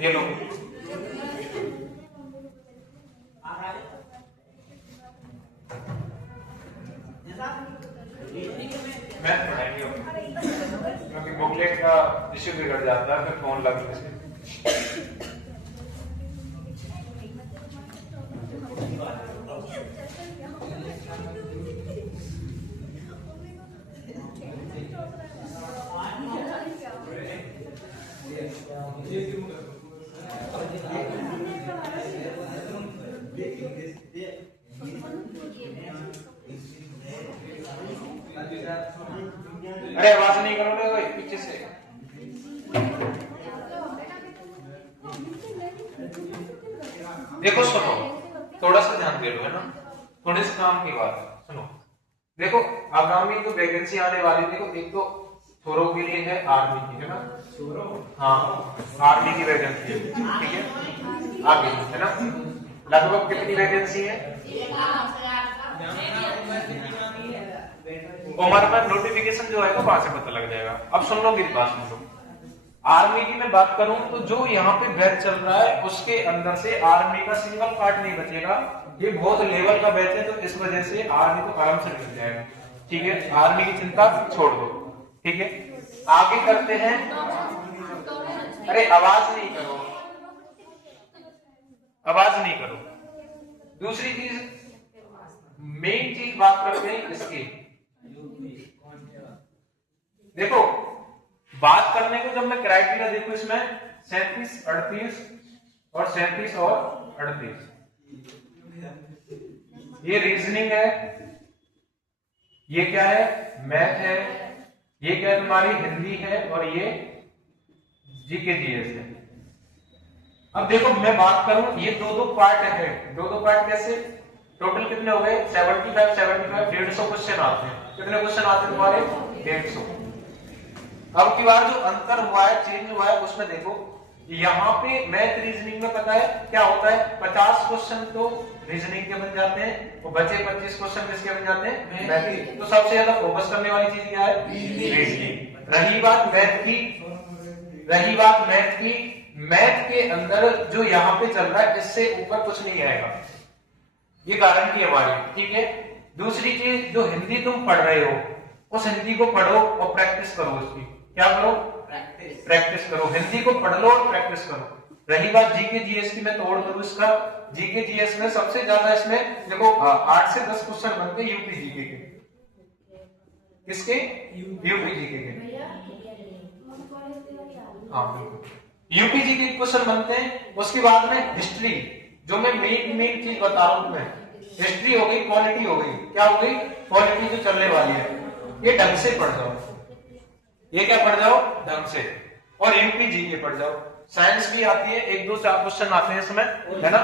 ये लो। मैथ पढ़ाएंगे क्योंकि बुकलेट का इश्यू बिगड़ जाता है फिर फोन लगने से। अरे आवाज नहीं करोगे कोई पीछे से। देखो सुनो, थोड़ा सा ध्यान दे लो, है ना, थोड़े से काम की बात सुनो। देखो आगामी जो वैकेंसी आने वाली, देखो एक तो थोरो के लिए है, आर्मी की, है ना, हाँ आर्मी की वैकेंसी है, ठीक है, आगे है ना, लगभग कितनी वैकेंसी है? हमारे पास नोटिफिकेशन जो है वो वहां से पता लग जाएगा। अब सुन लो मेरी बात, सुन लो। आर्मी की मैं बात करूं तो जो यहाँ पे बैच चल रहा है उसके अंदर से आर्मी का सिंगल पार्ट नहीं बचेगा। ये बहुत लेवल का बैच है तो इस वजह से आर्मी को आराम से मिल जाएगा, ठीक है, आर्मी की चिंता छोड़ दो, ठीक है। आगे करते हैं। अरे आवाज नहीं करो, आवाज नहीं करो। दूसरी चीज, मेन चीज बात करते हैं इसकी। देखो बात करने को जब मैं क्राइटेरिया देखू इसमें 37, 38 और 37 और 38, ये रीजनिंग है, ये क्या है, मैथ है, ये क्या है तुम्हारी हिंदी है, और ये जीके जीएस है। अब देखो मैं बात करूं, ये दो पार्ट है, दो पार्ट कैसे, टोटल कितने हो गए 75 150 क्वेश्चन आते हैं। कितने क्वेश्चन आते हैं तुम्हारे? 150। अब की बार जो अंतर हुआ है, चेंज हुआ है, उसमें देखो यहाँ पे मैथ रीजनिंग में पता है क्या होता है, 50 क्वेश्चन तो रीजनिंग के बन जाते हैं और बचे 25 क्वेश्चन किसके बन जाते हैं? मैथ। तो सबसे ज्यादा फोकस करने वाली चीज क्या है? रीजनिंग। रही बात मैथ की, मैथ के अंदर जो यहाँ पे चल रहा है इससे ऊपर कुछ नहीं आएगा, ये गारंटी है हमारी, ठीक है। दूसरी चीज, जो हिंदी तुम पढ़ रहे हो उस हिंदी को पढ़ो और प्रैक्टिस करो, उसकी क्या करो? प्रैक्टिस करो, हिंदी को पढ़ लो और प्रैक्टिस करो। रही बात जीके जीएस की, मैं तोड़ करूं इसका, जीके जीएस में सबसे ज्यादा इसमें देखो 8 से 10 क्वेश्चन बनते हैं यूपी जीके के। किसके? यूपी जीके के, हाँ बिल्कुल यूपी जीके के क्वेश्चन बनते हैं। उसके बाद में हिस्ट्री, जो मैं मेन चीज बता रहा हूं तुम्हें, हिस्ट्री हो गई, क्वालिटी हो गई, क्या हो गई? क्वालिटी जो चलने वाली है, ये ढंग से पढ़ जाओ, ये क्या पढ़ जाओ? ढंग से। और यूपी जीके पढ़ जाओ। साइंस भी आती है, 1-2-4 क्वेश्चन आते हैं इसमें, है ना।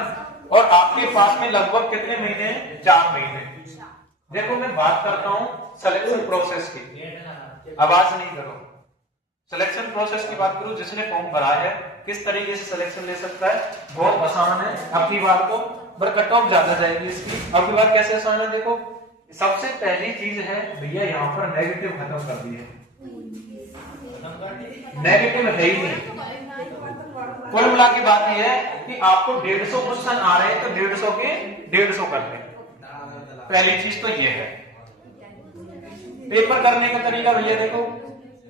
और आपके पास में लगभग कितने महीने हैं? 4 महीने। देखो मैं बात करता हूं सिलेक्शन प्रोसेस की, आवाज नहीं करो। सिलेक्शन प्रोसेस की बात करूं, जिसने फॉर्म भरा है किस तरीके से सिलेक्शन ले सकता है, बहुत आसान है। अब की बार को कट ऑफ ज्यादा जाएगी इसकी। अब की बार कैसे आसान है, देखो सबसे पहली चीज है भैया, यहाँ पर नेगेटिव खत्म कर दिए, नेगेटिव है ही नहीं। कुल मिला की बात यह है कि आपको 150 क्वेश्चन आ रहे हैं तो 150 के 150 कर लें, पहली चीज तो ये है। पेपर करने का तरीका भैया देखो,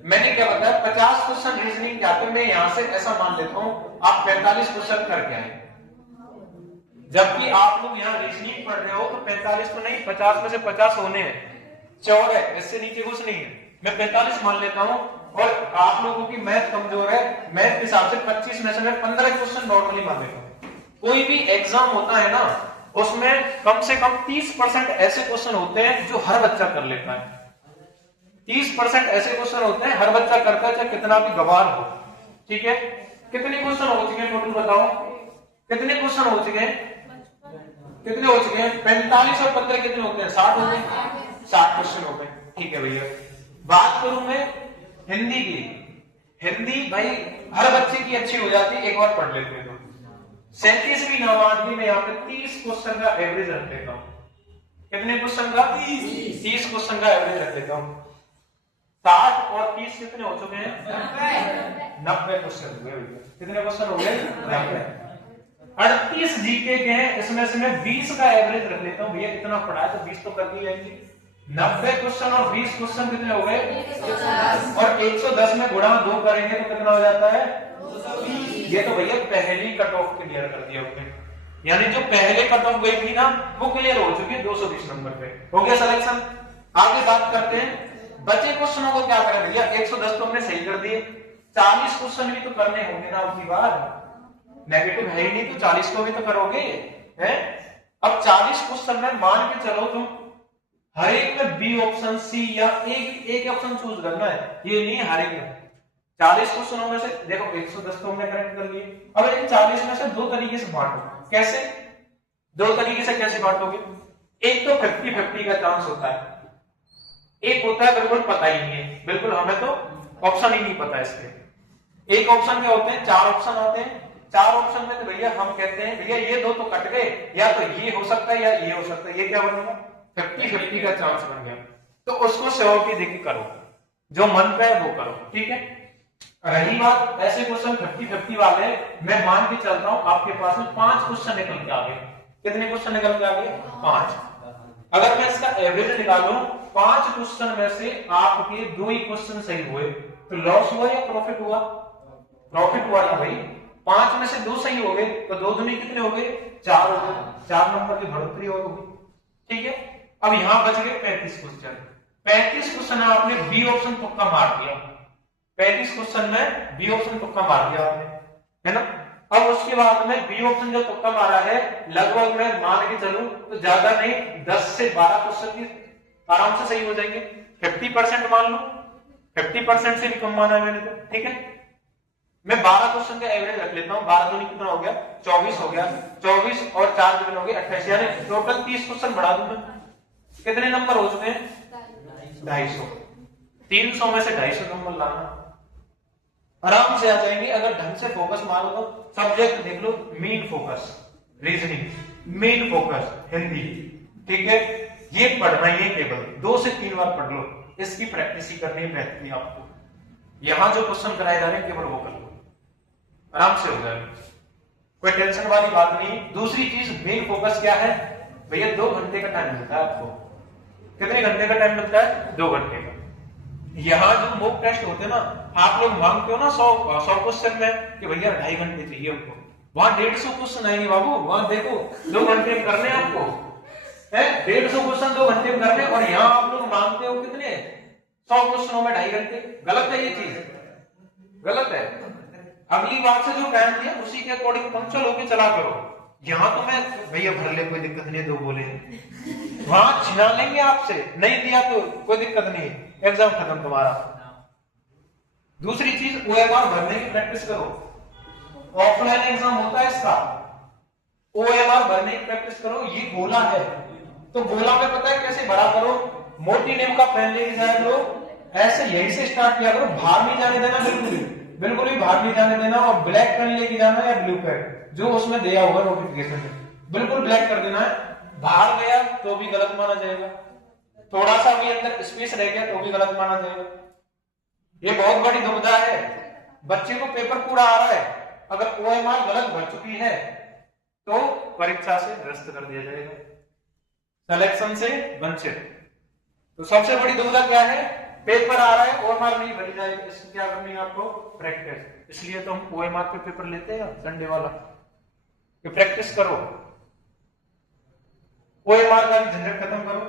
मैंने क्या बताया, 50 क्वेश्चन रीजनिंग के आते, मैं यहां से ऐसा मान लेता हूं आप 45 क्वेश्चन करके आए, जबकि आप लोग यहाँ रीजनिंग पढ़ रहे हो तो 45 तो नहीं, 50 में से 50 होने हैं, चौर है, इससे नीचे कुछ नहीं है, मैं 45 मान लेता हूं। और आप लोगों की मैथ कमजोर है, मैथ के हिसाब से 25 में से मैं 15 क्वेश्चन नॉर्मली मान लेता हूं। कोई भी एग्जाम होता है ना, उसमें कम से कम 30% ऐसे क्वेश्चन होते हैं जो हर बच्चा कर लेता है, 30% ऐसे क्वेश्चन होते हैं हर बच्चा करता है, चाहे कितना भी गवार हो, ठीक है। कितने क्वेश्चन हो चुके हैं टोटल बताओ, कितने क्वेश्चन हो चुके हैं? कितने हो चुके हैं? 45 और 15 कितने होते हैं? 60 हो गए, 60 क्वेश्चन हो गए, ठीक है भैया। बात करूं मैं हिंदी की, हिंदी भाई हर बच्चे की अच्छी हो जाती है, एक बार पढ़ लेते हैं तो 37वीं नवादवी में यहाँ पे 30 क्वेश्चन का एवरेज रख देता हूं। कितने क्वेश्चन का? 30 क्वेश्चन का एवरेज रख देता हूं। 60 और 30 कितने हो चुके हैं? 90 क्वेश्चन हुए भैया। कितने क्वेश्चन हो गए? 90। 38 जीके के हैं, इसमें से मैं 20 का एवरेज रख लेता हूँ भैया, इतना पढ़ा है तो 20 तो कर दी जाएंगे। 90 क्वेश्चन और 20 क्वेश्चन कितने हो गए? 110। और 110 में गुणा 2 करेंगे तो कितना हो जाता है? 220। ये तो भैया पहली कट ऑफ क्लियर कर दिया हमने, यानी जो पहले कट ऑफ गई थी ना वो क्लियर हो चुकी है 220 नंबर पे। हो गया सिलेक्शन। आगे बात करते हैं बचे क्वेश्चनों को क्या करें भैया। 110 तो हमने सही कर दिए, 40 क्वेश्चन भी तो करने होंगे ना अब की बार, नेगेटिव है ही नहीं तो 40 को भी तो करोगे हैं। अब 40 क्वेश्चन में मान के चलो तुम हर एक में बी ऑप्शन, सी या एक ऑप्शन चूज करना है, ये नहीं हर एक में। 40 क्वेश्चनों में से देखो 110 तो हमने करेक्ट कर लिए। अब इन 40 में से दो तरीके से बांटो। कैसे? दो तरीके से कैसे बांटोगे? एक तो 50-50 का चांस होता है, एक होता है बिल्कुल पता ही नहीं है, बिल्कुल हमें तो ऑप्शन ही नहीं पता है इसके। एक ऑप्शन क्या होते हैं? 4 ऑप्शन आते हैं। 4 ऑप्शन में तो भैया हम कहते हैं भैया ये दो तो कट गए, या तो ये हो सकता है या ये हो सकता है। ये क्या बनेगा? 50-50 का चांस बन गया। तो उसको श्योरिटी देके करो, जो मन पे है वो करो, ठीक है। रही बात ऐसे क्वेश्चन 50-50 वाले, मैं मान के चलता हूं आपके पास में 5 क्वेश्चन निकल के आ गए। कितने क्वेश्चन निकल के आ गए? 5। अगर मैं इसका एवरेज निकालूं, 5 क्वेश्चन में से आपके 2 ही क्वेश्चन सही हुए तो लॉस हुआ या प्रॉफिट हुआ? प्रॉफिट हुआ ना भाई। 5 में से 2 सही हो गए तो 2 दूनी कितने हो गए? 4 हो गए। 4 नंबर की बढ़ोतरी और होगी, ठीक है। अब यहां बच गए 35 क्वेश्चन। 35 क्वेश्चन आपने बी ऑप्शन तुक्का मार दिया। 35 क्वेश्चन में बी ऑप्शन तुक्का मार दिया आपने, है ना। अब उसके बाद में बी ऑप्शन जो तुक्का मारा है, लगभग मैं मान के चलूं तो ज्यादा नहीं 10 से 12 क्वेश्चन की आराम से सही हो जाएंगे। 50% मान लो, 50% से भी कम माना है मैंने तो, ठीक है। मैं 12 क्वेश्चन का एवरेज रख लेता हूं। 12 दूनी कितना हो गया? 24 हो गया। 24 और 4 कितने हो गए? 28, यानी टोटल 30 क्वेश्चन बढ़ा दूं मैं। कितने नंबर हो चुके हैं? 250। 300 में से 250 नंबर लाना आराम से आ जाएंगे अगर ढंग से फोकस मारो तो। सब्जेक्ट देख लो, main focus reasoning, main focus Hindi, ठीक है। ये पढ़ना ही है, केवल 2 से 3 बार पढ़ लो, इसकी प्रैक्टिस ही करनी है बेहतरी आपको। यहां जो क्वेश्चन कराए जा रहे हैं केवल वो कर लो, आराम से हो जाएगा, कोई टेंशन वाली बात नहीं। दूसरी चीज मेन फोकस क्या है भैया? 2 घंटे का टाइम मिलता है आपको। कितने घंटे का टाइम मिलता है? 2 घंटे का। यहाँ जो मॉक टेस्ट होते हैं ना, आप लोग मांगते हो ना 100 क्वेश्चन में कि भैया 2.5 घंटे चाहिए हमको, वहां 150 क्वेश्चन आएंगे बाबू। वहां देखो 2 घंटे में करने आपको है, 150 क्वेश्चन 2 घंटे में करने, और यहाँ आप लोग मांगते हो कितने? 100 क्वेश्चनों में 2.5 घंटे। गलत है, ये चीज गलत है। अगली बार से जो टाइम दिया उसी के अकॉर्डिंग पंक्चुअल होकर चला करो। यहाँ तो मैं भैया भर ले, कोई दिक्कत नहीं, 2 बोले, वहां छिना लेंगे आपसे, नहीं दिया तो कोई दिक्कत नहीं, एग्जाम खत्म तुम्हारा। दूसरी चीज ओएमआर भरने की प्रैक्टिस करो। ऑफलाइन एग्जाम होता है इसका, ओएमआर भरने की प्रैक्टिस करो। ये गोला है तो गोला में पता है कैसे भरा करो? मोटी नीम का पेन लेके जाया करो, ऐसे यही से स्टार्ट किया करो, बाहर नहीं जाने देना, बिल्कुल ही बाहर नहीं जाने देना। और ब्लैक पेन लेके जाना या ब्लू पेन जो उसमें दिया होगा नोटिफिकेशन में, बिल्कुल ब्लैक कर देना है। बाहर गया तो भी गलत माना जाएगा, थोड़ा सा भी अंदर स्पेस रह गया तो भी गलत माना जाएगा। ये बहुत बड़ी दुविधा है, बच्चे को पेपर पूरा आ रहा है, अगर ओएमआर गलत भर चुकी है तो परीक्षा से निरस्त कर दिया जाएगा, सिलेक्शन से वंचित। तो सबसे बड़ी दुविधा क्या है? पेपर आ रहा है, ओएमआर नहीं भरी जाएगी, इसमें क्या करनी है आपको? प्रैक्टिस। इसलिए तो हम ओएमआर पे पेपर लेते हैं संडे वाला, कि प्रैक्टिस करो, ओएमआर का भी झंझट खत्म करो।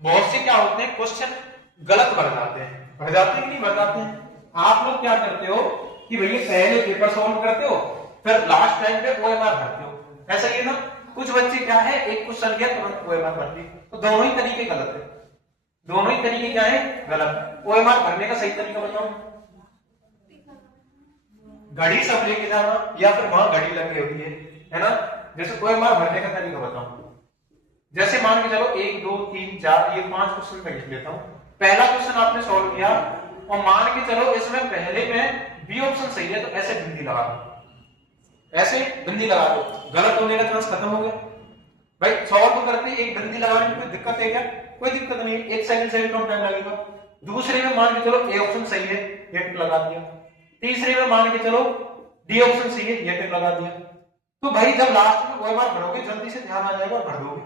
बहुत से क्या होते हैं क्वेश्चन गलत भर जाते हैं, भर जाते हैं कि नहीं भर जाते हैं। आप लोग क्या करते हो कि भैया पहले पेपर सॉल्व करते हो, फिर लास्ट टाइम पे ओएमआर भरते हो, ऐसा ही है ना। कुछ बच्चे क्या है, एक क्वेश्चन गया तुरंत ओएमआर भर दी, तो दोनों ही तरीके गलत है, दोनों ही तरीके क्या है? गलत। ओएमआर भरने का सही तरीका बताओ। घड़ी सब लेके जाना या फिर वहां घड़ी लगी होती है ना। जैसे ओएमआर भरने का तरीका बताओ। जैसे मान के चलो 1 2 3 4 ये 5 क्वेश्चन मैं लिख लेता हूं। पहला क्वेश्चन आपने सॉल्व किया और मान के चलो इसमें पहले में बी ऑप्शन सही है, तो ऐसे बिंदी लगा दो, ऐसे बिंदी लगा दो, गलत होने का चांस खत्म हो गया। भाई सॉल्व करते एक बिंदी लगाने में कोई दिक्कत है क्या? कोई दिक्कत नहीं, 1 सेकंड से भी कम टाइम लगेगा। दूसरे में मान के चलो ए ऑप्शन सही है, ये टिक लगा दिया। तीसरे में मान के चलो डी ऑप्शन सही है, ये टिक लगा दिया। तो भाई जब लास्ट में OMR भरोगे जल्दी से ध्यान आ जाएगा, भर दोगे।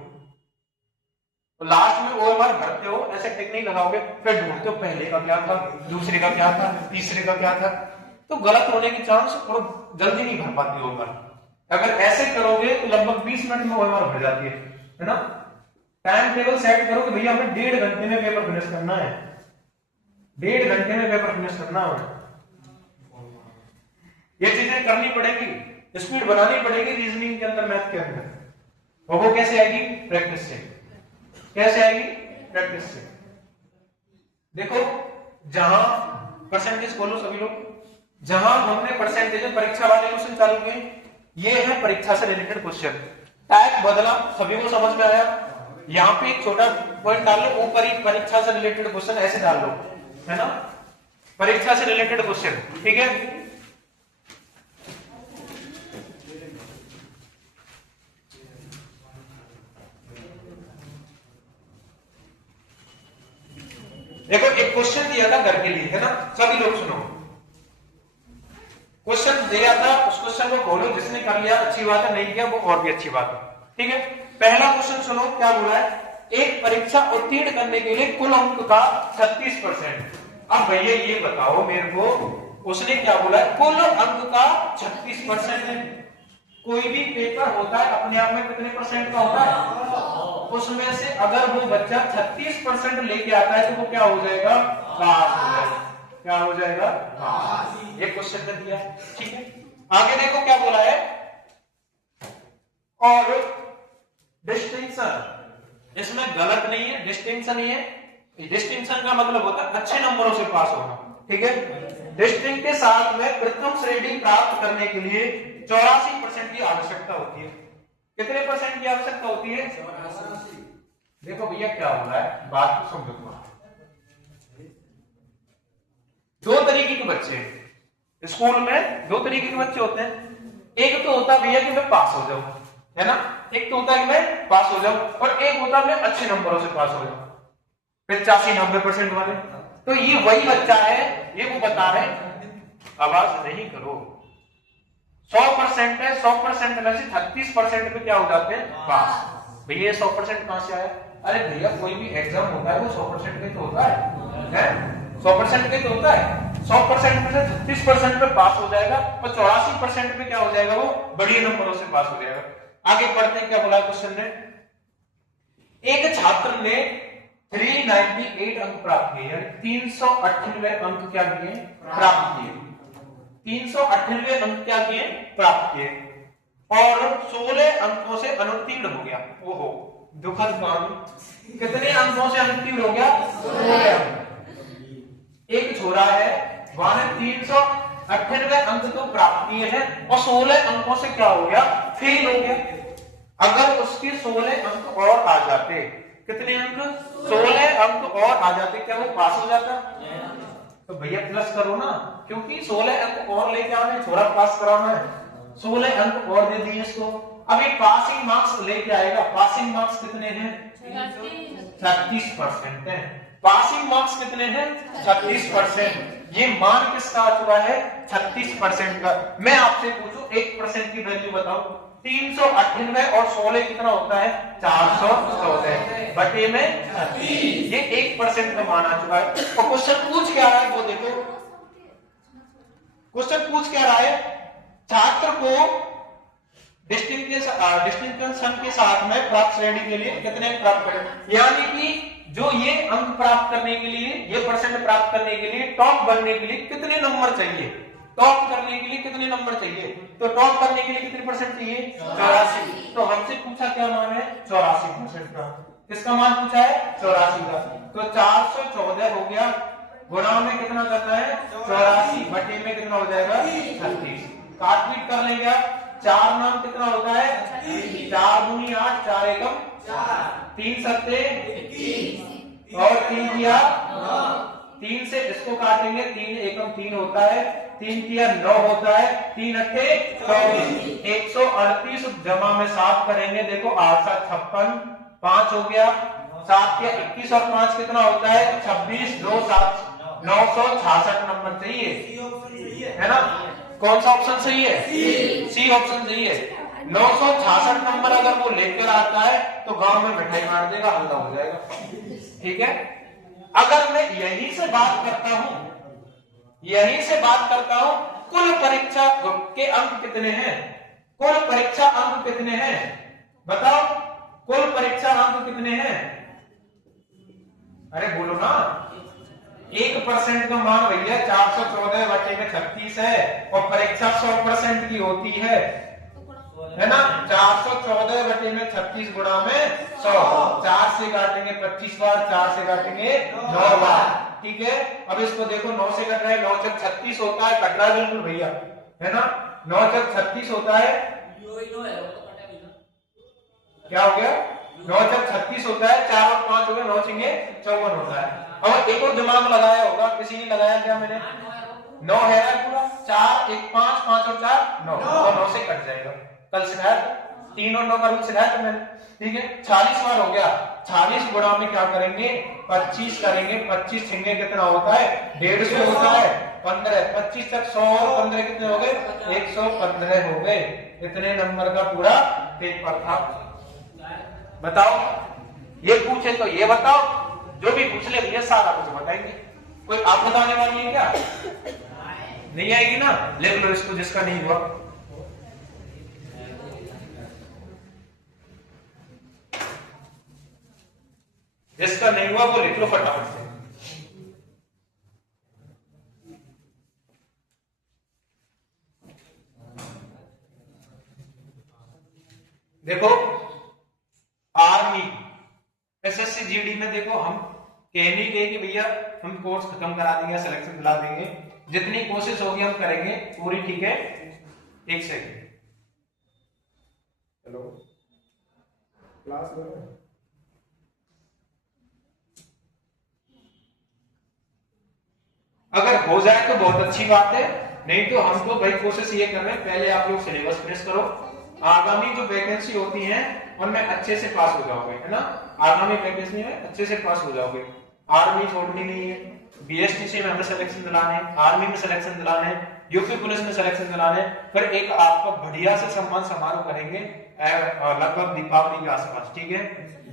तो लास्ट में OMR भरते हो, ऐसे टिक नहीं लगाओगे, फिर ढूंढते हो पहले का क्या था, दूसरे का क्या था, तीसरे का क्या था, तो गलत होने के चांस और जल्दी नहीं भर पाती OMR। अगर ऐसे करोगे तो लगभग 20 मिनट में OMR भर जाती है ना। टाइम टेबल सेट करो कि भैया हमें 1.5 घंटे में पेपर फिनिश करना है, 1.5 घंटे में पेपर फिनिश करना है। ये चीजें करनी पड़ेगी, स्पीड बनानी पड़ेगी रीजनिंग के अंदर, मैथ के अंदर। और वो कैसे आएगी? प्रैक्टिस से। कैसे आएगी? प्रैक्टिस से। देखो जहां परसेंटेज खोलो सभी लोग, जहां हमने परसेंटेज परीक्षा वाले क्वेश्चन चालू किए, ये है परीक्षा से रिलेटेड क्वेश्चन। टाइप बदला, सभी को समझ में आया? यहाँ पे एक छोटा पॉइंट डाल लो, ऊपर ही परीक्षा से रिलेटेड क्वेश्चन ऐसे डाल लो, है ना, परीक्षा से रिलेटेड क्वेश्चन, ठीक है। देखो एक क्वेश्चन दिया था घर के लिए, है ना, सभी लोग सुनो। क्वेश्चन दिया था, उस क्वेश्चन को खोलो, जिसने कर लिया अच्छी बात है, नहीं किया वो और भी अच्छी बात है, ठीक है। पहला क्वेश्चन सुनो, क्या बोला है? एक परीक्षा उत्तीर्ण करने के लिए कुल अंक का 36%। अब भैया ये बताओ मेरे को, उसने क्या बोला है? कुल अंक का 36% है। कोई भी पेपर होता है अपने आप में कितने परसेंट का होता है? उसमें से अगर वो बच्चा 36% लेके आता है तो वो क्या हो जाएगा? पास हो जाएगा। क्या हो जाएगा? पास। ये क्वेश्चन कर दिया, ठीक है। आगे देखो क्या बोला है, और डिस्टिंक्शन, इसमें गलत नहीं है, डिस्टिंक्शन ही है। डिस्टिंक्शन का मतलब होता है अच्छे नंबरों से पास होना, ठीक है। डिस्टिंक्शन के साथ में प्रथम श्रेणी प्राप्त करने के लिए 84% की आवश्यकता होती है। कितने परसेंट की आवश्यकता होती है? 84। देखो भैया क्या हो रहा है, बात को समझो। दो तरीके के बच्चे हैं स्कूल में, दो तरीके के बच्चे होते हैं। एक तो होता है भैया कि मैं पास हो जाऊं, है ना, एक तो होता है कि मैं पास हो जाऊं, और एक होता है मैं अच्छे नंबरों से पास हो जाऊं, 85-90% वाले। तो ये वही बच्चा है, ये वो बता रहे आवाज नहीं करो, 100% है, 100% में से 36% पे क्या हो जाते हैं? पास। भैया 100% कहां से आया? अरे भैया कोई भी एग्जाम होता है वो 100% पे तो होता है, 100% पे तो होता है। 100% में से 36% पे पास हो जाएगा, और 84% पे क्या हो जाएगा? वो बढ़िया नंबरों से पास हो जाएगा। आगे पढ़ते हैं क्या बोला क्वेश्चन ने। एक छात्र ने 398 अंक प्राप्त किए, 398 अंक क्या किए? प्राप्त किए। 398 अंक क्या किए? प्राप्त किए, और 16 अंकों से अनुत्तीर्ण हो गया। ओहो दुखद बात, कितने अंकों से अनुत्तीर्ण हो गया? 16 अंक। एक छोरा है, वहां 398 अंक तो प्राप्त किए हैं, और 16 अंकों से क्या हो गया? फेल हो गया। अगर उसके 16 अंक और आ जाते, कितने अंक? 16 अंक और आ जाते, क्या वो पास हो जाता? तो भैया प्लस करो ना, क्योंकि 16 अंक और लेके आने, थोड़ा पास कराना है, 16 अंक और दे दिए इसको। अभी पासिंग मार्क्स लेके आएगा, पासिंग मार्क्स कितने हैं? 36% है। पासिंग मार्क्स कितने हैं? 36%। ये मान किसका आ चुका है? 36% का। मैं आपसे पूछूं 1% की वैल्यू बताओ, 398 और 16 कितना होता है? 414 बटे में 36। ये 1% का मान आ चुका है। और क्वेश्चन पूछ क्या रहा है वो देखो, क्वेश्चन पूछ क्या रहा है? छात्र को डिस्टिंक्शन के साथ में प्राप्त श्रेणी के लिए कितने प्राप्त करें, यानी कि जो ये अंक प्राप्त करने के लिए, ये परसेंट प्राप्त करने के लिए, टॉप बनने के लिए कितने नंबर चाहिए? टॉप करने के लिए कितने नंबर चाहिए? तो टॉप करने के लिए कितने परसेंट चाहिए? 84। तो हमसे पूछा क्या मान है? 84% का। किसका मान पूछा है? 84 का। तो 414 हो गया, गुणा में कितना करना है? 84 बटे में कितना हो जाएगा? 36। काटपीट कर लेंगे आप, 4 नाम कितना होता है? 4 दूनी 8, 4 एकम 4, 3 सत्ते 21, और 3 किया 9। 3 से इसको काटेंगे, 3 एकम 3 होता है, 3 किया 9 होता है, 3 अट्ठे 24, 138 जमा में 7 करेंगे। देखो 8 7 56, 5 हो गया, 7 या 21 और 5 कितना होता है 26, 2 7 966 नंबर चाहिए, है ना। कौन सा ऑप्शन सही है? सी ऑप्शन सही है। 966 नंबर अगर वो लेकर आता है तो गांव में मिठाई मार देगा, हल्ला हो जाएगा, ठीक है। अगर मैं यहीं से बात करता हूं कुल परीक्षा के अंक कितने हैं, कुल परीक्षा अंक कितने हैं, बताओ कुल परीक्षा अंक कितने हैं? अरे बोलो ना। 1% का मान भैया 414/36 है और परीक्षा 100% की होती है ना। 414/36 गुणा में 100, 4 से काटेंगे 25 बार, 4 से काटेंगे 9 बार, ठीक है। अब इसको देखो 9 से कट रहा है, 9 चक 36 होता है, कट रहा है बिल्कुल भैया, है ना। 9 चक 36 होता है, क्या हो गया? 9 चक 36 होता है, 4 और 5 हो गए, 9 छेंगे 54 होता है। अब एक और दिमाग लगाया होगा, किसी ने लगाया क्या? मैंने 9 है पूरा, 4 1 5 5 और 4 9, तो 9 से कट जाएगा। कल सिखाया था 3 और 9 का रूल सिखाया था मैंने, ठीक है। 40 बार हो गया, 40 गुणा में क्या करेंगे 25 करेंगे, 25 छिंगे कितना होता है 150 होता है, 15 25 तक 100 और 15 कितने हो गए 115 हो गए। इतने नंबर का पूरा पेपर था। बताओ ये पूछे तो ये बताओ, जो भी पूछ ले भैया सारा कुछ बताएंगे। कोई आप बताने वाली है क्या? नहीं आएगी ना, लिख लो इसको जिसका नहीं हुआ। जिसका नहीं हुआ वो लिख लो फटाफट से। देखो आर्मी एसएससी जीडी में देखो हम कहने के कि भैया हम कोर्स खत्म करा देंगे, सिलेक्शन दिला देंगे, जितनी कोशिश होगी हम करेंगे पूरी, ठीक है। एक सेकंड, चलो क्लास अगर हो जाए तो बहुत अच्छी बात है, नहीं तो हम तो भाई कोशिश ये कर रहे हैं पहले आप लोग सिलेबस फिनिश करो, आगामी जो वैकेंसी होती है उनमें अच्छे से पास हो जाओगे, है ना। आगामी वैकेंसी में अच्छे से पास हो जाओगे। आर्मी छोड़नी नहीं है, बीएसटीसी में हमें सिलेक्शन दिलाने, आर्मी में सिलेक्शन दिलाने, यूपी पुलिस में सिलेक्शन दिलाने, फिर एक आपका बढ़िया से सम्मान समारोह करेंगे लगभग दीपावली के आसपास, ठीक है।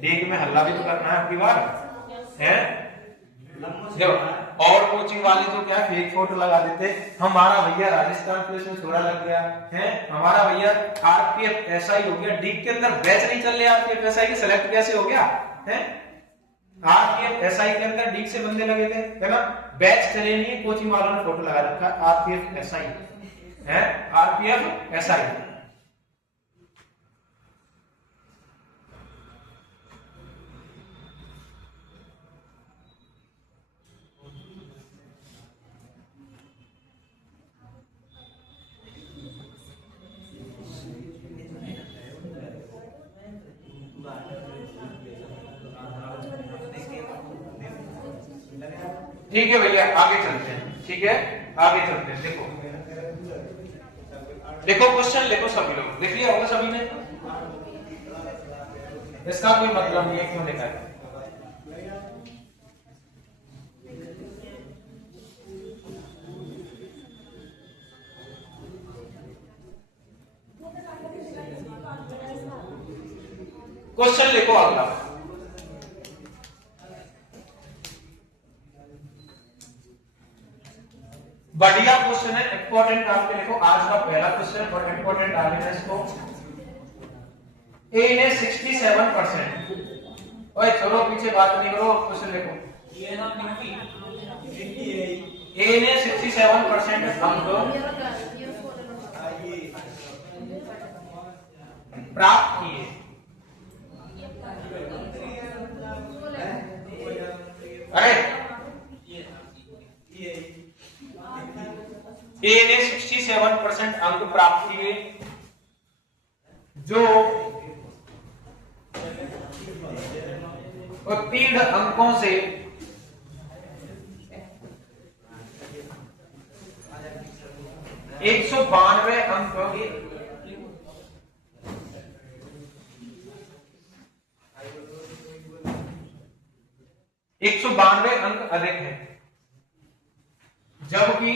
डीग में हल्ला भी तो करना है आपकी बार, है। और कोचिंग वाले तो क्या फेक फोटो लगा देते, हमारा भैया राजस्थान पुलिस में छोड़ा लग गया है, हमारा भैया आरपीएफ एसआई हो गया, डीग के अंदर बैच नहीं चल रहे, आरपीएफ एसआई के सिलेक्ट कैसे हो गया है। आरपीएफ एसआई के अंदर डीग से बंदे लगे थे, है ना, बैच चले नहीं, कोचिंग वालों ने फोटो लगा रखा आरपीएफ एसआई है, आरपीएफ एसआई। ठीक है भैया आगे चलते हैं, ठीक है आगे चलते हैं। देखो देखो क्वेश्चन लिखो सभी लोग, लिख लिया होगा सभी ने, इसका कोई मतलब नहीं है क्यों लिखा है। क्वेश्चन लिखो अगला, बढ़िया क्वेश्चन है, इंपॉर्टेंट डाल के लिखो। आज का पहला क्वेश्चन और इंपॉर्टेंट डालेंगे इसको। ए ने 67%, ओए चलो पीछे बात नहीं करो, क्वेश्चन लिखो। ए ने 67% अंक प्राप्त किए। अरे ए ने 67% अंक प्राप्त किए, जो उत्तीर्ण अंकों से 192 अंक 192 अंक अधिक है, जबकि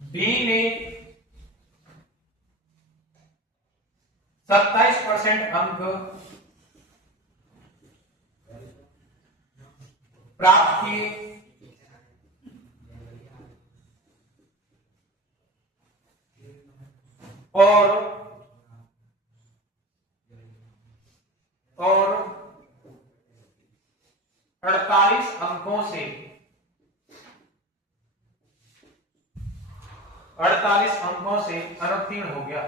बी ने 27% अंक प्राप्त किए और 48 अंकों से 48 अंकों से अनुत्तीर्ण हो गया।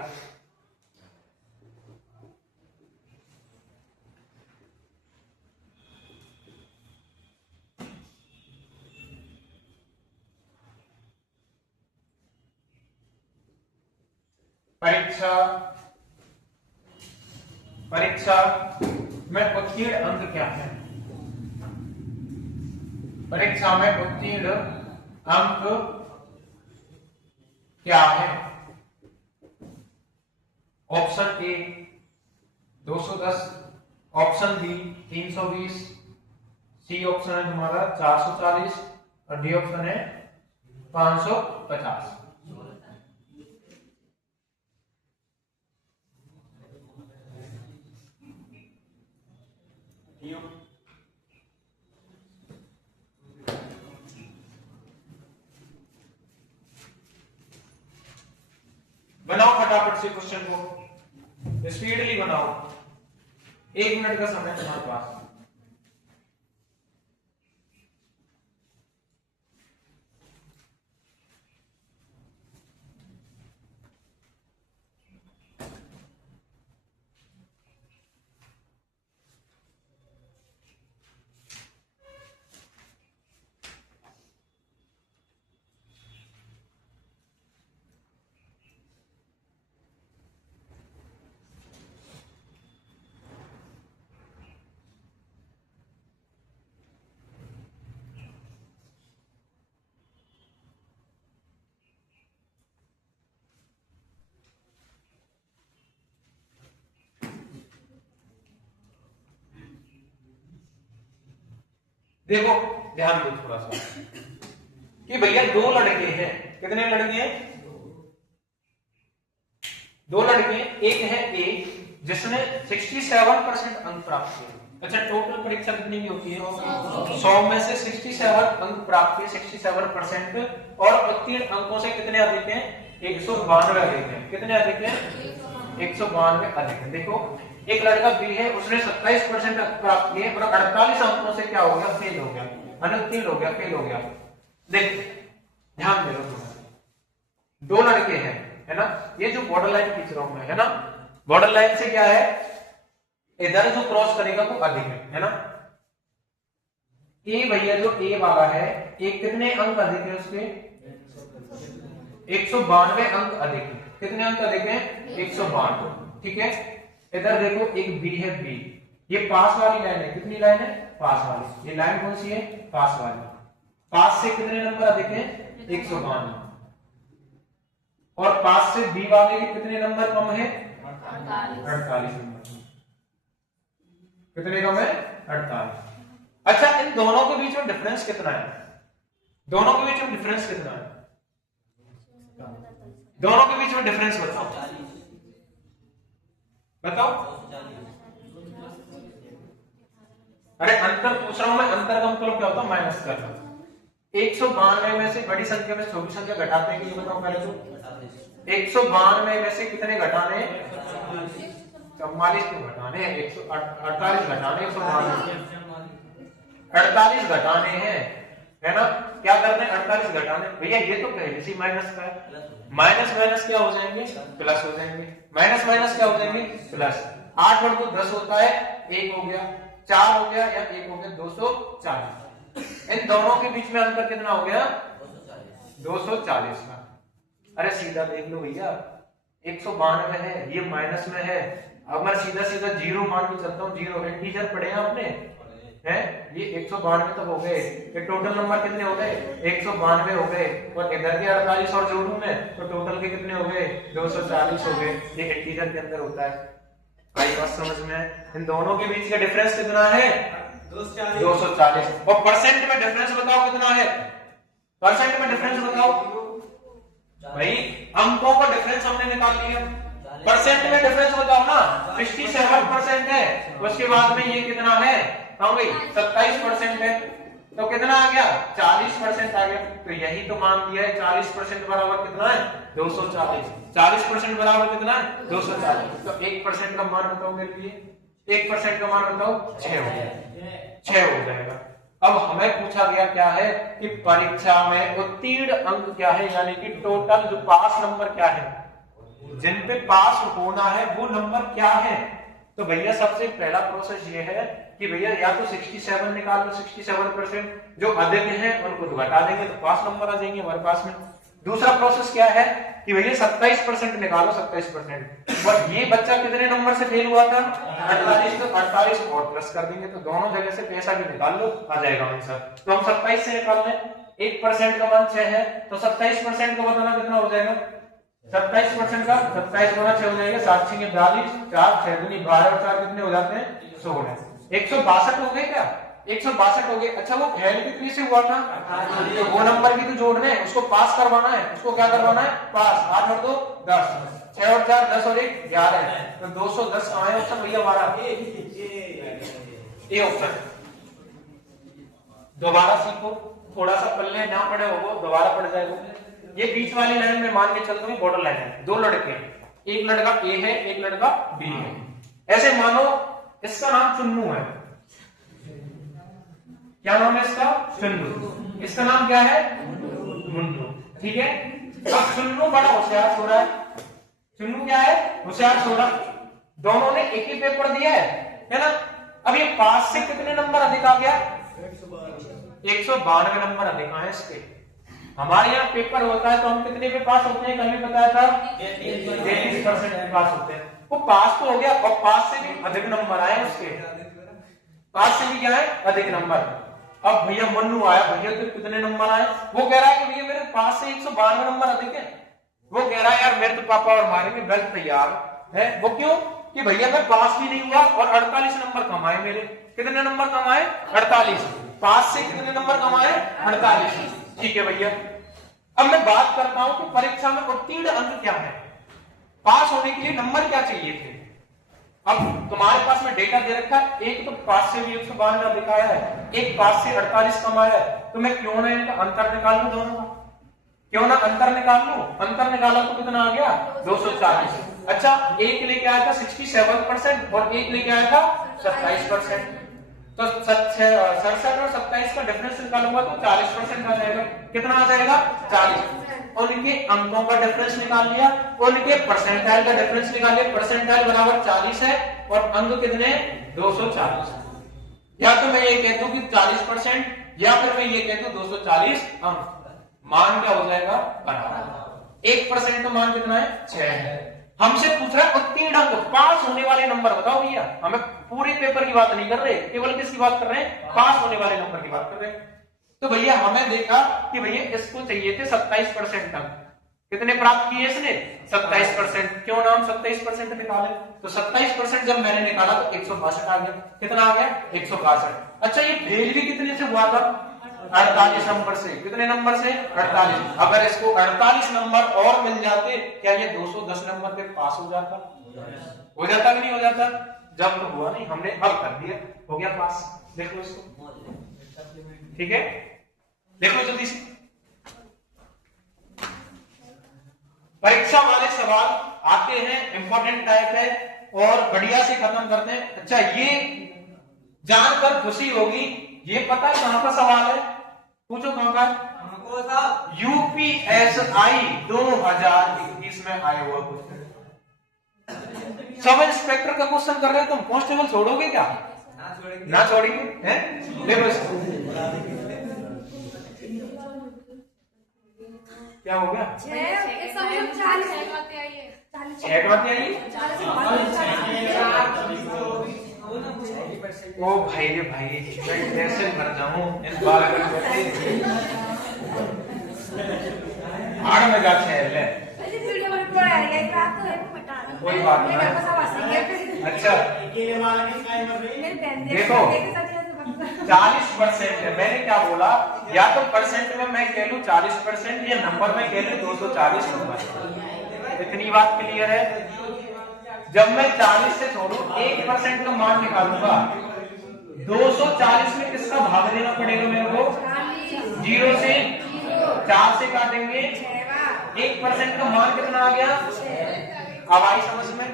परीक्षा में उत्तीर्ण अंक क्या है? परीक्षा में उत्तीर्ण अंक क्या है? Option A 210, option B 320, C option है तुम्हारा 440 और डी ऑप्शन है 550। बनाओ फटाफट से क्वेश्चन को, स्पीडली बनाओ, 1 मिनट का समय तुम्हारे पास। देखो ध्यान दो थोड़ा सा कि भैया 2 लड़के हैं। कितने लड़के हैं? 2 लड़के, एक है ए जिसने 67% अंक प्राप्त किए। अच्छा, टोटल परीक्षा कितनी की होती है? 100 में से 67 अंक प्राप्त किए, 67%, और उत्तीर्ण अंकों से कितने अधिक हैं? 192 अधिक हैं। कितने अधिक हैं? 192 अधिक है। देखो एक लड़का बी है, उसने 27% अंक प्राप्त किए और 48 अंकों से क्या हो गया? फेल हो गया, अनुत्तीर्ण हो गया, फेल हो गया। देख ध्यान दे लो, 2 लड़के हैं, है ना? ये जो बॉर्डर लाइन खींच रहा हूं मैं, है ना? बॉर्डर लाइन से क्या है? इधर जो क्रॉस करेगा वो अधिक है ना? ए भैया जो ए वाला है, एक कितने अंक अधिक है उसके? 192 अंक अधिक है। कितने अंक अधिक है? 192। ठीक है, इधर देखो एक बी है, बी ये पास वाली लाइन है। कितनी लाइन है? पास वाली। ये लाइन कौन सी है? पास वाली। पास से कितने नंबर अधिक है? 192। और पास से बी वाले के कितने नंबर कम है? 48 नंबर। कितने कम है? 48। अच्छा, इन दोनों के बीच में डिफरेंस कितना है? दोनों के बीच में डिफरेंस कितना है? दोनों के बीच में डिफरेंस बताओ, बताओ। अरे अंतर पूछ रहा हूं मैं, अंतर का मतलब क्या होता है? माइनस करना। 192 में से बड़ी संख्या में छोटी संख्या घटाते हैं कि ये बताओ पहले तो। 192 में से कितने घटाने? 44 क्यों घटाने? 148 घटाने, 48 घटाने हैं, है ना? क्या करने? 48 घटाने। भैया ये तो पहले से माइनस का है। माइनस माइनस क्या हो जाएंगे? प्लस हो जाएंगे। माइनस माइनस क्या हो जाएंगे? प्लस। 8 और 2 10 होता है, 1 हो गया, 4 हो गया या 1 हो गया, 240। इन दोनों के बीच में अंतर कितना हो गया? 240 का। अरे सीधा देख लो भैया, 192 है, ये माइनस में है। अब मैं सीधा सीधा 0 मान के चलता हूँ। 0 इंटीजर पढ़े हैं आपने, है? ये 192 तक हो गए। ये टोटल नंबर कितने हो गए? 192 हो गए। और इधर के 48 और जोड़ू में तो टोटल के कितने हो गए? 240 हो गए। ये इंटीजर के अंदर होता है। आई बात समझ में है? इन दोनों के बीच का डिफरेंस कितना है? 240। और परसेंट में डिफरेंस बताओ कितना है? परसेंट में डिफरेंस बताओ भाई। अंकों का डिफरेंस हमने निकाल लिया, परसेंट में डिफरेंस बताओ ना। 67% है, उसके बाद में ये कितना है? हाँ भाई 27% है, तो कितना आ गया? 40% आ गया। तो यही तो मान दिया है 40% बराबर कितना है? 240। 40% बराबर कितना है? 240। तो 1% का मान बताओ मेरे लिए, 1% का मान बताओ। 6 हो जाएगा, 6 हो जाएगा। अब हमें पूछा गया क्या है कि परीक्षा में उत्तीर्ण अंक क्या है, यानी कि टोटल जो पास नंबर क्या है, जिन पे पास होना है वो नंबर क्या है। तो भैया सबसे पहला प्रोसेस ये है कि भैया या तो 67 निकाल लो, 67%। जो अधिक है उनको तो घटा देंगे तो पास नंबर आ जाएंगे हमारे पास में। दूसरा प्रोसेस क्या है कि भैया 27% निकालो, 27%। और ये बच्चा कितने नंबर से फेल हुआ था? 48। तो 48 और प्लस कर देंगे तो दोनों जगह से पैसा भी निकाल लो, आ जाएगा आंसर। तो हम 27 से निकाल लें, 1% का मान 6 है, तो 27% का बताना कितना हो जाएगा? 27% का 27 गुना 6 हो जाएगा, 7 6 42, 4 6 दूनी 12 और 4 कितने हो जाते हैं? 16। 162 हो गए क्या? 162 हो गए। अच्छा वो फेल भी किस से हुआ था? तो वो नंबर भी तो जोड़ने हैं, उसको पास करवाना है। उसको क्या करवाना है? पास। 8 और 2 10, 6 और 4 10 और 1 11। तो 210 कहां है ऑप्शन भैया हमारा? ये ऑप्शन। दोबारा सीखो, थोड़ा सा पल्ले ना पड़े हो वो दोबारा पड़ जाएगा। ये बीच वाली लाइन में मान के चलते हुए बॉर्डर लाइन है, दो लड़के हैं, एक लड़का ए है, एक लड़का बी है। ऐसे मानो इसका नाम चुन्नू है। क्या नाम है इसका? चुन्नू। इसका नाम क्या है? मुन्नू। ठीक है। अब चुन्नू बड़ा होशियार छोरा है, चुन्नू क्या है? होशियार छोरा। दोनों ने एक ही पेपर दिया है ना। अब ये पास से कितने नंबर अधिक आ गया? 192 नंबर अधिक आए इसके। हमारे यहाँ पेपर होता है तो हम कितने पे पास होते हैं? कल भी बताया था 33% पे पास होते हैं। वो पास तो हो गया और पास से भी अधिक नंबर आए उसके, पास से भी क्या है? अधिक नंबर। अब भैया मन्नू आया, भैया तो कितने नंबर आए? वो कह रहा है कि भैया मेरे पास से 192 नंबर अधिक है। वो कह रहा है यार मेरे तो पापा और मारेंगे, बेल्ट तैयार है। वो क्यों? कि भैया मैं पास भी नहीं हुआ और 48 नंबर कमाए मेरे। कितने नंबर कमाए? 48। पास से कितने नंबर कमाए? 48। ठीक है भैया। अब मैं बात करता हूं कि परीक्षा में उत्तीर्ण अंक क्या है, पास होने के लिए नंबर क्या चाहिए थे। अब तुम्हारे पास में डेटा दे रखा है, एक तो पास से भी 192 दिखाया है, एक पास से 48 कमाया है। तो मैं क्यों ना इनका अंतर निकाल लूं दोनों का? क्यों ना अंतर निकाल लूं? अंतर निकाला तो कितना आ गया? 240। अच्छा एक लेके आया था 67% और एक लेके आया था 27%। तो 67 और 27 का डिफरेंस निकालूंगा तो 40% आ जाएगा। कितना आ जाएगा? 40। उनके अंकों का डिफरेंस निकाल लिया, उनके परसेंटाइल का डिफरेंस निकाल लिया। परसेंटाइल बराबर 40 है और अंक कितने? 240। या तो मैं ये कह दूं कि 40% या फिर मैं ये कह दूं 240 अंक। मान क्या हो जाएगा? बराबर। 1% का मान कितना है? 6 है। हमसे पूछ रहा है उत्तीर्ण अंक, पास होने वाले नंबर बताओ भैया। हमें पूरे पेपर की बात नहीं कर रहे, केवल किसकी बात कर रहे हैं? पास होने वाले नंबर की बात कर रहे हैं। तो भैया हमें देखा कि भैया इसको चाहिए थे 27% अंक। कितने प्राप्त किए इसने? 27%। क्यों नाम 27% निकाले? तो 27% जब मैंने निकाला तो 162 आ गया। कितना आ गया? 162। अच्छा ये फेल भी कितने से हुआ था? 48 नंबर से। कितने नंबर से? 48। अगर इसको 48 नंबर और मिल जाते, क्या ये 210 नंबर पे पास हो जाता? हो जाता कि नहीं हो जाता? जब तो हुआ नहीं, हमने अब कर दिया, हो गया पास। देखो इसको, ठीक है। देखो जल्दी से परीक्षा वाले सवाल आते हैं, इंपॉर्टेंट टाइप है और बढ़िया से खत्म करते हैं। अच्छा ये जानकर खुशी होगी, ये पता है कहां का सवाल है? पूछो कहां का? यूपीएसआई 2021 में आया हुआ क्वेश्चन। सब इंस्पेक्टर का क्वेश्चन कर रहे हो तुम, कांस्टेबल छोड़ोगे क्या? ना छोड़ेंगे हैं? देखो क्या हो गया? 6 बातें आई। ओ भाई रे भाई, मैं कैसे मर जाऊं इन बाल आड़ में जा छेल ले। कोई बात नहीं। अच्छा देखो 40% है, मैंने क्या बोला, या तो परसेंट में मैं कह लूं 40% या नंबर में कह लूं 240 नंबर। इतनी बात क्लियर है। जब मैं 40 से छोड़ू 1% का मान निकालूंगा, 240 में किसका भाग देना पड़ेगा मेरे को? 0 से 4 से काटेंगे, 1% का मान कितना आ गया? अब आई समझ में?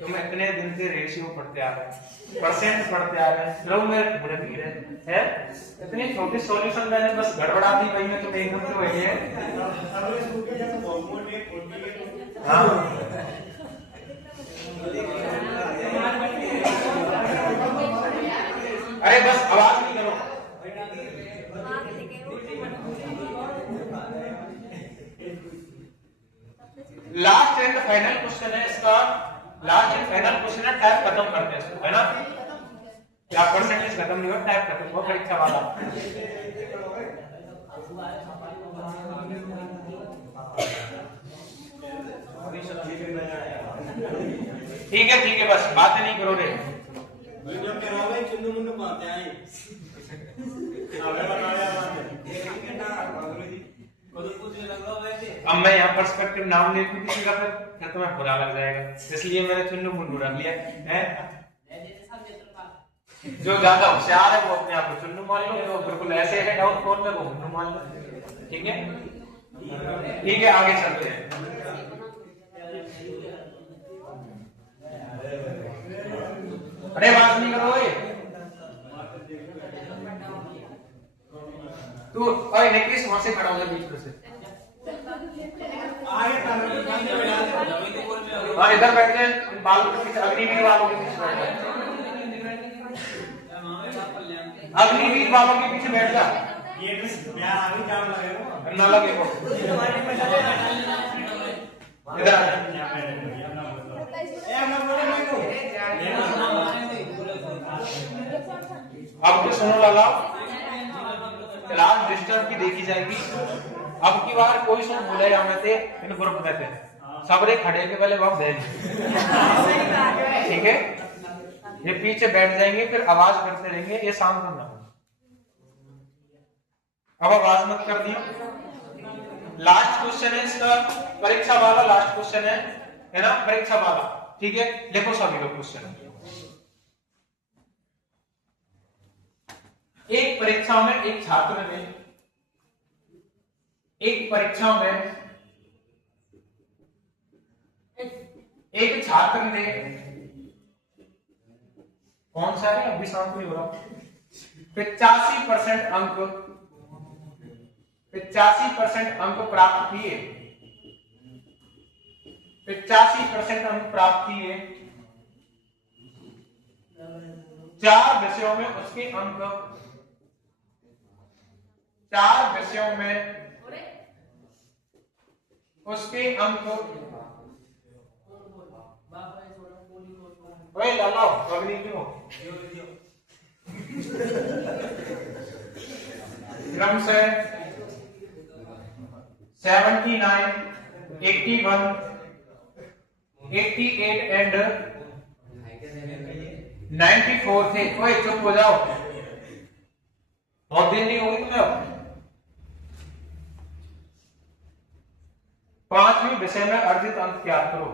तुम इतने दिन से रेशियो पढ़ते आ रहे हैं, परसेंट पढ़ते आ रहे हैं, लोग मेरे पूरे भीड़ है। इतनी छोटी सॉल्यूशन मैंने बस गड़बड़ा दी भाई, मैं तुम्हें एकदम से वही है। हाँ अरे बस आवाज नहीं करो। लास्ट एंड फाइनल क्वेश्चन है इसका, लास्ट एंड फाइनल क्वेश्चन है, टाइप खत्म करते हैं इसको, है ना? क्या परसेंटेज खत्म नहीं हुआ, टाइप खत्म हुआ, परीक्षा वाला। ठीक है बस बातें नहीं करो रे। अब मैं यहाँ पर्सपेक्टिव नाम नहीं लिखूं किसी का, फिर तुम्हें बुरा लग जाएगा, इसलिए मैंने चुन्नू मुन्नू रख लिया है। जो ज्यादा होशियार है वो अपने आप को चुन्नू मान लो, जो बिल्कुल ऐसे है डाउट फोन में वो मुन्नू मान लो। ठीक है आगे चलते हैं। अरे बात नहीं करो तू, अरे निकलिस वहां से खड़ा हो जा बीच में से। हाँ इधर बैठ जाए, बालों के पीछे, अग्निवीर वालों के पीछे बैठ जाए, अग्निवीर वालों के पीछे बैठ जा। ना लगे वो इधर आ अब तो सुनो लाला, क्लास डिस्टर्ब की देखी जाएगी। अब की बार कोई सुन बोले हमें थे इन ग्रुप में थे सबरे खड़े के पहले वहां बैठ, ठीक है? ये पीछे बैठ जाएंगे, फिर आवाज करते रहेंगे, ये शांत करना। अब आवाज मत कर दी। लास्ट क्वेश्चन है इसका, परीक्षा वाला लास्ट क्वेश्चन है ना? परीक्षा वाला, ठीक है? देखो सभी लोग क्वेश्चन, एक परीक्षा में एक छात्र ने, एक परीक्षा में एक छात्र ने, कौन सा है अभी शांत नहीं हो रहा, 85% अंक, 85% अंक प्राप्त किए, 85% अंक प्राप्त किए, 4 विषयों में उसके अंक, 4 विषयों में उसके अंक, ओए लाला अग्नि क्यों क्रम से 79, 81, 88 एंड 94 थे। ओए चुप हो जाओ, बहुत देर नहीं होगी तुम्हें। अब 5वीं विषय में अर्जित अंक क्या करो।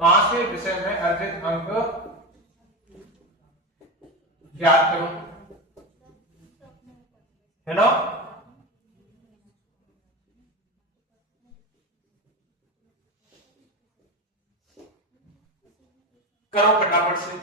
5वें विषय में अर्जित अंक ज्ञात करो, है ना? करो फटाफट से।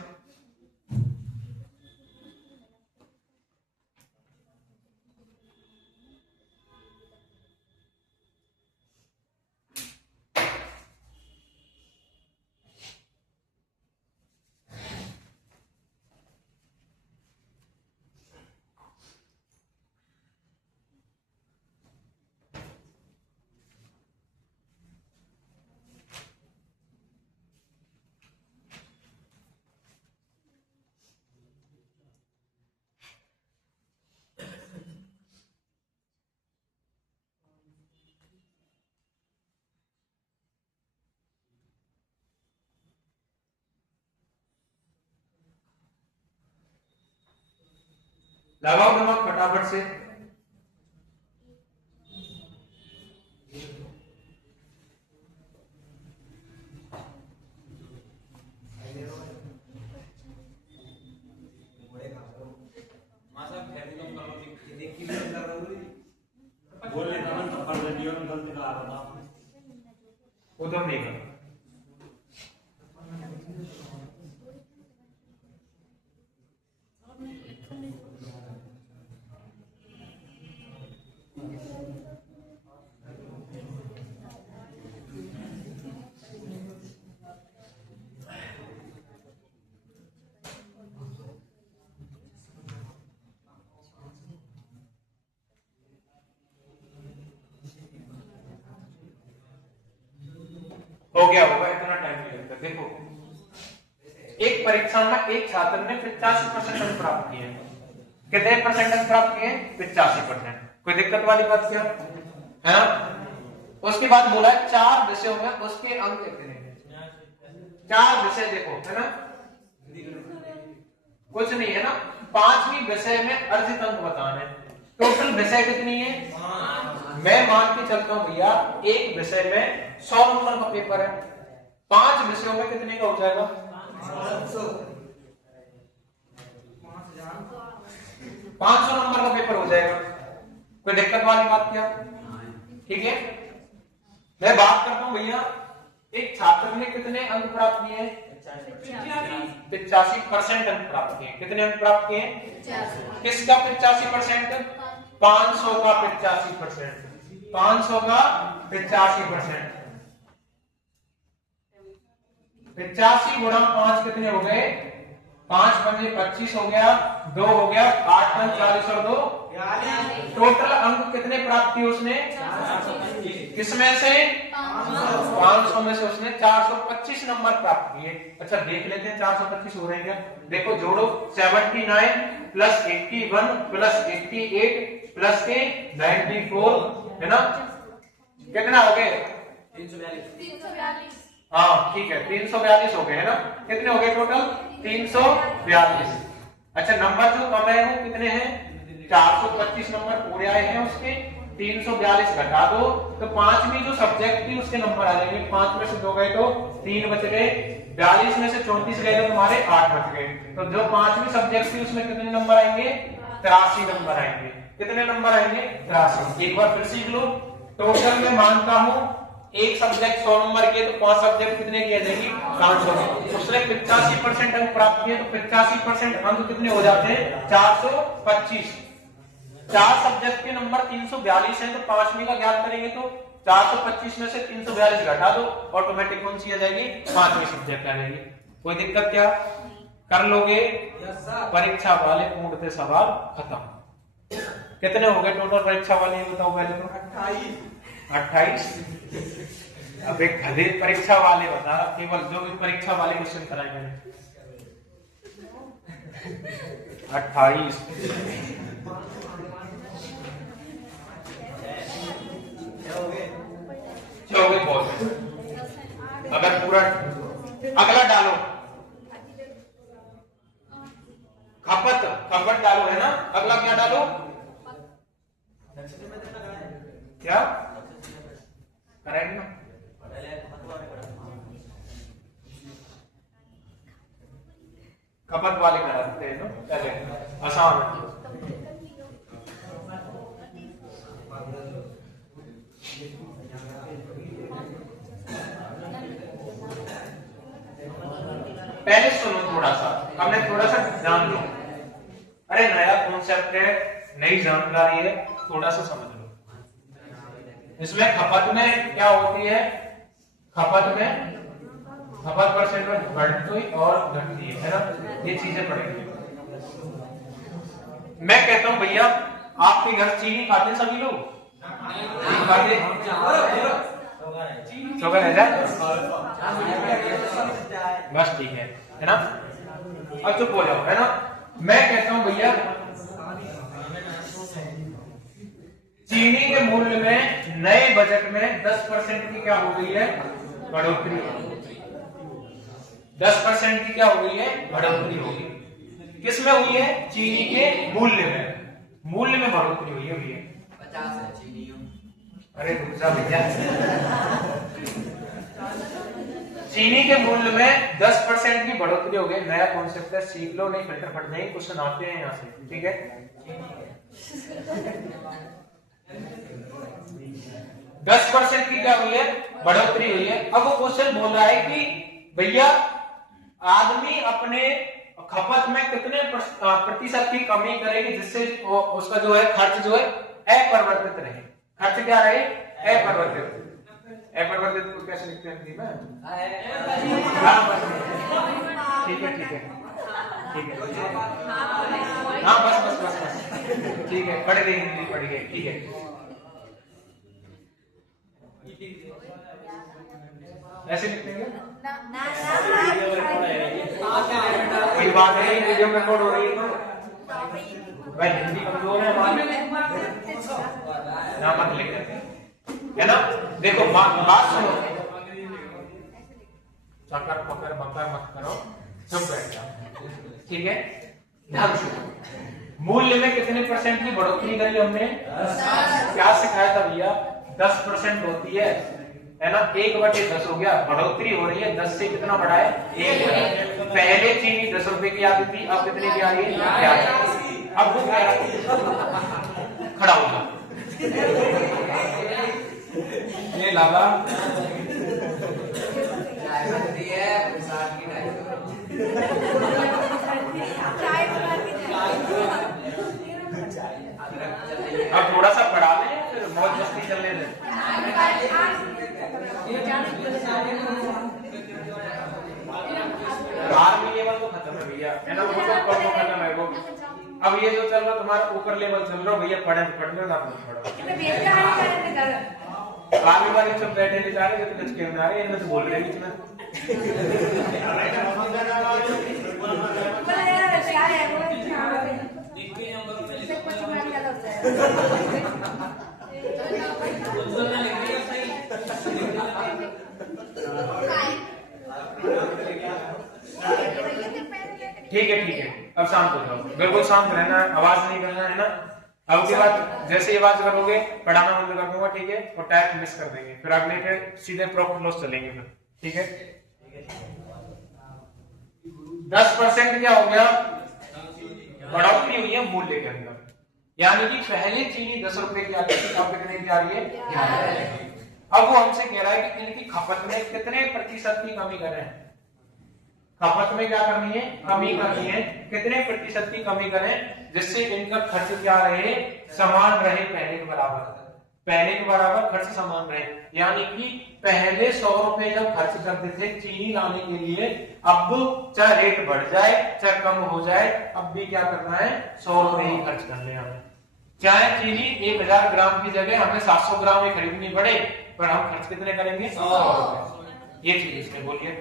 लगाओ दिमाग फटाफट से। उधर नहीं कर हो गया होगा, इतना टाइम नहीं लगता। देखो एक परीक्षा में एक छात्र ने 85% अंक प्राप्त किए। कितने परसेंट अंक प्राप्त किए? 85%। कोई दिक्कत वाली बात क्या है ना? उसके बाद बोला 4 विषयों में उसके अंक कितने हैं? 4 विषय देखो, है ना, कुछ नहीं है ना। 5वीं विषय में अर्जित अंक बताने। टोटल विषय कितनी है? मैं मान के चलता हूं भैया एक विषय में 100 नंबर का पेपर है, 5 विषयों में कितने का हो जाएगा? 500 नंबर का पेपर हो जाएगा। कोई दिक्कत वाली बात क्या? ठीक है, मैं बात करता हूं भैया एक छात्र ने कितने अंक प्राप्त किए? 85% अंक प्राप्त किए। कितने अंक प्राप्त किए? किसका 85%? 500 का 85%। 500 का 85%। 85 गुणा 5 कितने हो गए? 5 पंजे 25 हो गया, 2 हो गया, 8 पंज 40 और 2 टोटल अंक कितने प्राप्त किए उसने? किसमें से? 500 में से उसने 425 नंबर प्राप्त किए। अच्छा देख लेते हैं 425 हो रहे हैं क्या? देखो जोड़ो, 79 प्लस 81 प्लस 88 प्लस के 94, है ना? कितना हो गए? 342। हाँ ठीक है, 342 हो गए, है ना? कितने हो गए टोटल? 342। अच्छा नंबर जो कम है वो कितने हैं? 425 नंबर पूरे आए हैं उसके, 342 घटा दो तो 5वीं जो सब्जेक्ट थी उसके नंबर आ जाएंगे। 5 में से 2 गए तो 3 बच गए, 42 में से 34 गए तो तुम्हारे 8 बच गए। तो जो 5वीं सब्जेक्ट थी उसमें कितने नंबर आएंगे? 83 नंबर आएंगे। कितने नंबर आएंगे? 83। एक बार फिर सीख लो, टोटल में मानता हूं एक सब्जेक्ट 100 नंबर के तो 5 सब्जेक्ट कितने किए जाएंगे? 500। उसने 85% अंक प्राप्त किए तो 85% अंक कितने हो जाते हैं? 425। 4 सब्जेक्ट के नंबर 342 है तो 5वीं का ज्ञात करेंगे तो 425 में से 342 घटा दो, ऑटोमेटिक कौन सी आ जाएगी? 5वीं सब्जेक्ट आ जाएगी। कोई दिक्कत क्या? कर लोगे? परीक्षा वाले पूर्णतः सवाल खत्म। कितने हो गए टोटल परीक्षा वाले बताओ पहले तो? 28। अब एक गधे परीक्षा वाले बता, केवल जो भी परीक्षा वाले क्वेश्चन कराए मैंने। 28 6 बहुत। अगर पूरा अगला डालो, खपत डालो, है ना? अगला क्या डालो? क्या करेंगे ना? खपत वाले कराते हैं ना पहले, आसान है। पहले सुनो थोड़ा सा, हमने थोड़ा सा जान लो। अरे नया कॉन्सेप्ट है, नई जानकारी है, थोड़ा सा समझ लो। इसमें खपत में क्या होती है? खपत परसेंट में बढ़ती और घटती है ना? ये चीजें पढ़ेंगे। मैं कहता हूं भैया आपके घर चीनी खाते सभी लोग? खाते? शुगर है जाए? बस ठीक है ना? अब चुप हो जाओ, है ना? मैं कहता हूं भैया चीनी के मूल्य में नए बजट में 10% की क्या हो गई है? बढ़ोतरी। 10% की क्या हो गई है? बढ़ोतरी होगी। किसमें हुई है? चीनी के मूल्य में बढ़ोतरी हुई है भैया। 50 है चीनी। अरे दूसरा भैया, चीनी के मूल्य में 10% की बढ़ोतरी हो गई। नया कॉन्सेप्ट है, सीख लो, नहीं फिल्टर फट जाएंगे। क्वेश्चन आते हैं यहाँ से, ठीक है। 10% की क्या हुई है? बढ़ोतरी हुई है। अब वो क्वेश्चन बोल रहा है कि भैया आदमी अपने खपत में कितने प्रतिशत की कमी करेगी जिससे उसका जो है खर्च जो है अपरिवर्तित रहे। खर्च क्या रहे? अपरिवर्तित। अपरिवर्तित को कैसे लिखते हैं? ठीक है ठीक है ठीक है, हाँ बस बस बस बस, ठीक है, पढ़ गई, हिंदी पढ़ गई, ठीक है। ऐसे लिखते हैं ये बात है, वीडियो में रिकॉर्ड हो रही है तो भाई हिंदी कमजोर है हमारी, ना मत लिख है ना। देखो बात सुनो, चक्कर पकड़ बकर मत करो, चुप बैठ जाओ, ठीक है। ध्यान से, मूल्य में कितने परसेंट की बढ़ोतरी करी हमने? क्या सिखाया था भैया? 10% होती है ना। 1/10 हो गया, बढ़ोतरी हो रही है 10 से कितना बढ़ा है? 1। पहले चीनी 10 रुपए की आती थी, अब कितने की आ रही है? अब वो खड़ा होगा, ये लाला अब थोड़ा सा बढ़ा लें, फिर बहुत मस्ती चलने दें। आर्मी लेवल तो खत्म है भैया, है ना, वो तो खत्म है वो। अब ये जो चल रहा तुम्हारा ऊपर लेवल चल रहा भैया, पढ़ने ना पढ़ो। आर्मी वाले सब बैठे नहीं जा रहे, जो कुछ कहना रहे इनमें तो बोल रहे बीच में। ठीक है, अब शांत हो जाओ, बिल्कुल शांत रहना, आवाज नहीं करना, है ना। अब के बाद जैसे आवाज करोगे पढ़ाना बंद कर दूंगा, ठीक है, और टाइप मिस कर देंगे, फिर अगले पे सीधे प्रॉफिट लॉस चलेंगे फिर, ठीक है। 10% क्या हो गया? बढ़ोतरी हुई है मूल्य के अंदर, यानी कि पहले चीनी 10 रुपए की आती थी, अब कितने की आ रही है? 11। अब वो हमसे कह रहा है कि इनकी खपत में कितने प्रतिशत की कमी करें। खपत में क्या करनी है? कमी करनी है। कितने प्रतिशत की कमी करें जिससे इनका खर्च क्या रहे? समान रहे, पहले के बराबर। पहले के बराबर खर्च समान रहे, यानी कि पहले 100 रुपए जब खर्च करते थे चीनी लाने के लिए, अब चाहे रेट बढ़ जाए चाहे कम हो जाए, अब भी क्या करना है? 100 रुपए ही खर्च करने हमें। चाहे चीनी 1000 ग्राम की जगह हमें 700 ग्राम ही खरीदनी पड़े, पर हम खर्च कितने करेंगे? 100 रुपए। ये चीज इसमें बोलिए।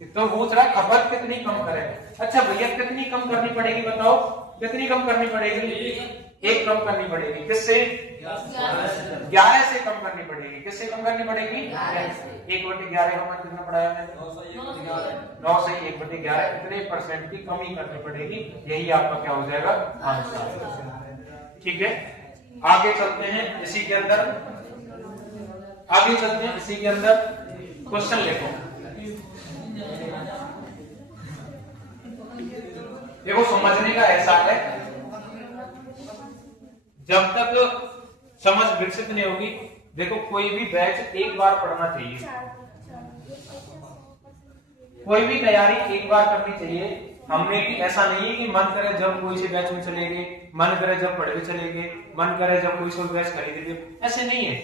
तो पूछ रहा है खपत कितनी कम करें। अच्छा भैया कितनी कम करनी पड़ेगी बताओ? कितनी कम करनी पड़ेगी? 1 कम करनी पड़ेगी। किससे? 11 से कम करनी पड़ेगी। किससे कम करनी पड़ेगी? 1/11 का मान कितना पड़ा है? 9 से 1/11 कितने परसेंट की कमी करनी पड़ेगी, यही आपका क्या हो जाएगा? आंसर। ठीक है, आगे चलते हैं इसी के अंदर, क्वेश्चन लिखो। देखो समझने का ऐसा है, जब तक समझ विकसित नहीं होगी, देखो कोई भी बैच एक बार पढ़ना चाहिए, कोई भी तैयारी एक बार करनी चाहिए। हमने भी ऐसा नहीं है कि मन करे जब कोई से बैच में चले गए, मन करे जब पढ़ के चले गए, मन करे जब कोई से बैच खरीद गए, ऐसे नहीं है।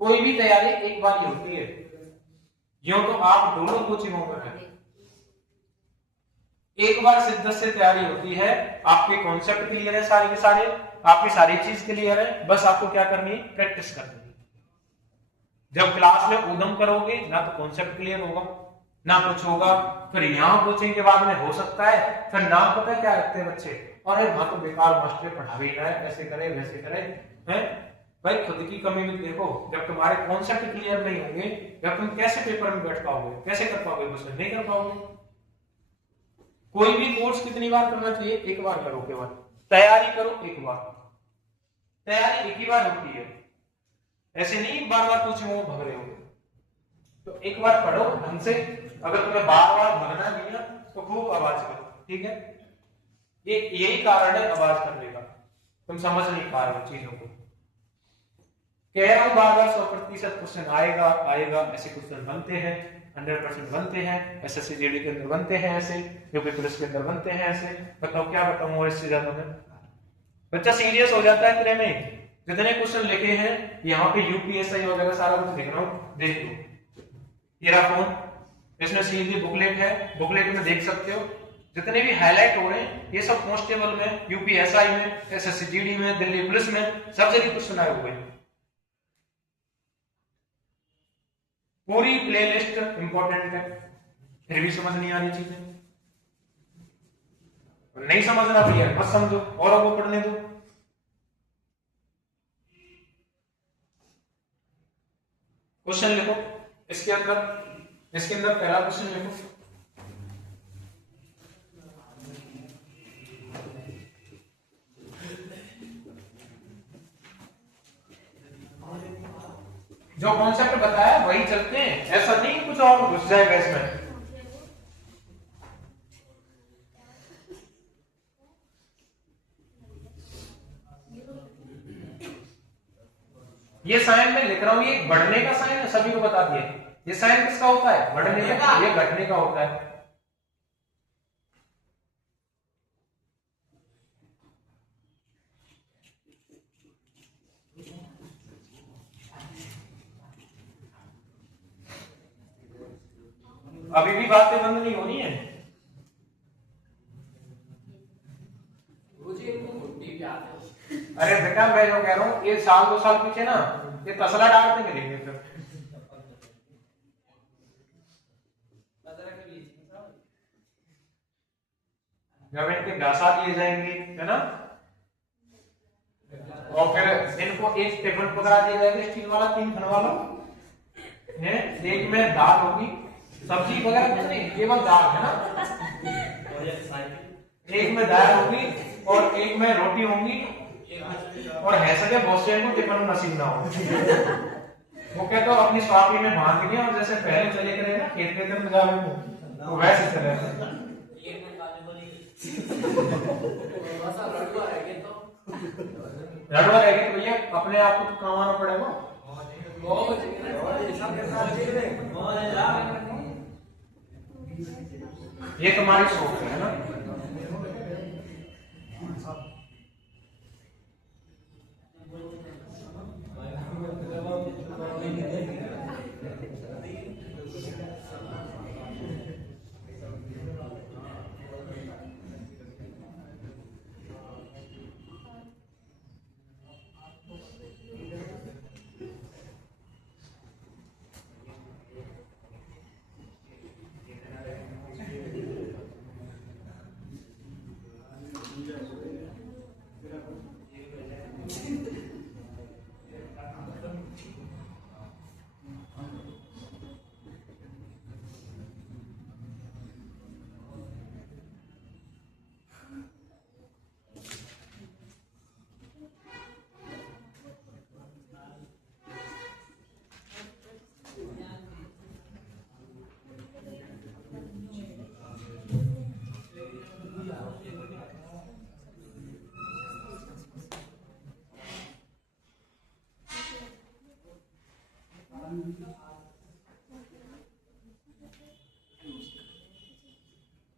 कोई भी तैयारी एक बार ही होती है। यूं तो आप दोनों कोचिंगों में हैं, एक बार शिद्दत से तैयारी होती है, आपके कॉन्सेप्ट क्लियर है सारे के सारे, आपकी सारी चीज क्लियर है, बस आपको क्या करनी है? प्रैक्टिस करनी है। जब क्लास में उदम करोगे ना तो कॉन्सेप्ट क्लियर होगा ना कुछ होगा, फिर यहाँ कोचिंग के बाद में हो सकता है फिर ना पता क्या रखते हैं बच्चे, और वहां तो बेकार मास्टर पढ़ा भी रहा है, ऐसे करे वैसे करे, हैं? भाई खुद की कमी भी देखो। जब तुम्हारे कॉन्सेप्ट क्लियर नहीं होंगे, जब तुम कैसे पेपर में बैठ पाओगे, कैसे कर पाओगे? बस नहीं कर पाओगे। कोई भी कोर्स कितनी बार करना चाहिए? एक बार करो केवल। तैयारी करो एक बार, तैयारी एक ही बार होती है, ऐसे नहीं बार बार कोचिंग में भाग रहे हो। तो एक बार पढ़ो ढंग से, अगर तुम्हें बार बार भागना भी है तो खूब आवाज करो, ठीक है? ये यही कारण है आवाज करने का, तुम समझ नहीं पा रहे हो चीजों को। कह रहा हूं बार बार 100% क्वेश्चन आएगा आएगा, ऐसे क्वेश्चन बनते हैं, 100% बनते हैं, एसएससी जीडी के अंदर बनते हैं ऐसे, यूपी पुलिस के अंदर बनते हैं ऐसे। बताओ क्या बताऊं और इससे ज्यादा में? बच्चा सीरियस हो जाता है इतने में। जितने क्वेश्चन लिखे हैं यहाँ पे यूपीएसआई वगैरह सारा कुछ लिख रहा हूं, देख लो। ये रहा फोन, इसमें सीधी बुकलेट है, बुकलेट में देख सकते हो जितने भी हाईलाइट हो रहे हैं ये सब कांस्टेबल में, यूपीएसआई में, एसएससी जीडी में, दिल्ली पुलिस में, सब जगह क्वेश्चन आए हुए हैं। पूरी प्लेलिस्ट इंपॉर्टेंट है, फिर भी समझ नहीं आ रही चीजें, नहीं समझना भैया मत समझो, औरों को पढ़ने दो। क्वेश्चन लिखो इसके अंदर, इसके अंदर पहला क्वेश्चन लिखो। जो कॉन्सेप्ट बताया वही चलते हैं, ऐसा नहीं कुछ और घुस जाएगा इसमें। ये साइन में लिख रहा हूं, ये बढ़ने का साइन है, सभी को बता दिए। ये साइन किसका होता है? बढ़ने का, ये घटने का होता है। अभी भी बातें बंद नहीं होनी है। अरे बेटा मैं जो कह रहा हूं, ये साल 2 साल पीछे ना ये तसला डालते मिलेंगे फिर। जब इनके घासा दिए जाएंगे है ना, और फिर इनको एक टेबल पकड़ा दिया जाएगा स्टील वाला, 3 खन वाला है, एक में दाल होगी, सब्जी वगैरह कुछ नहीं, केवल दाल है ना, एक में दाल होगी और एक में रोटी होंगी, और है सके बहुत से को टिफिन नसीब ना हो। वो कहते तो अपनी स्वापी में बांध दिया, और जैसे पहले चले गए ना खेत के अंदर जावे को, तो वैसे चले लड़वा रहेगी तो भैया अपने आप को कमाना पड़ेगा। ये तुम्हारी सोच है ना।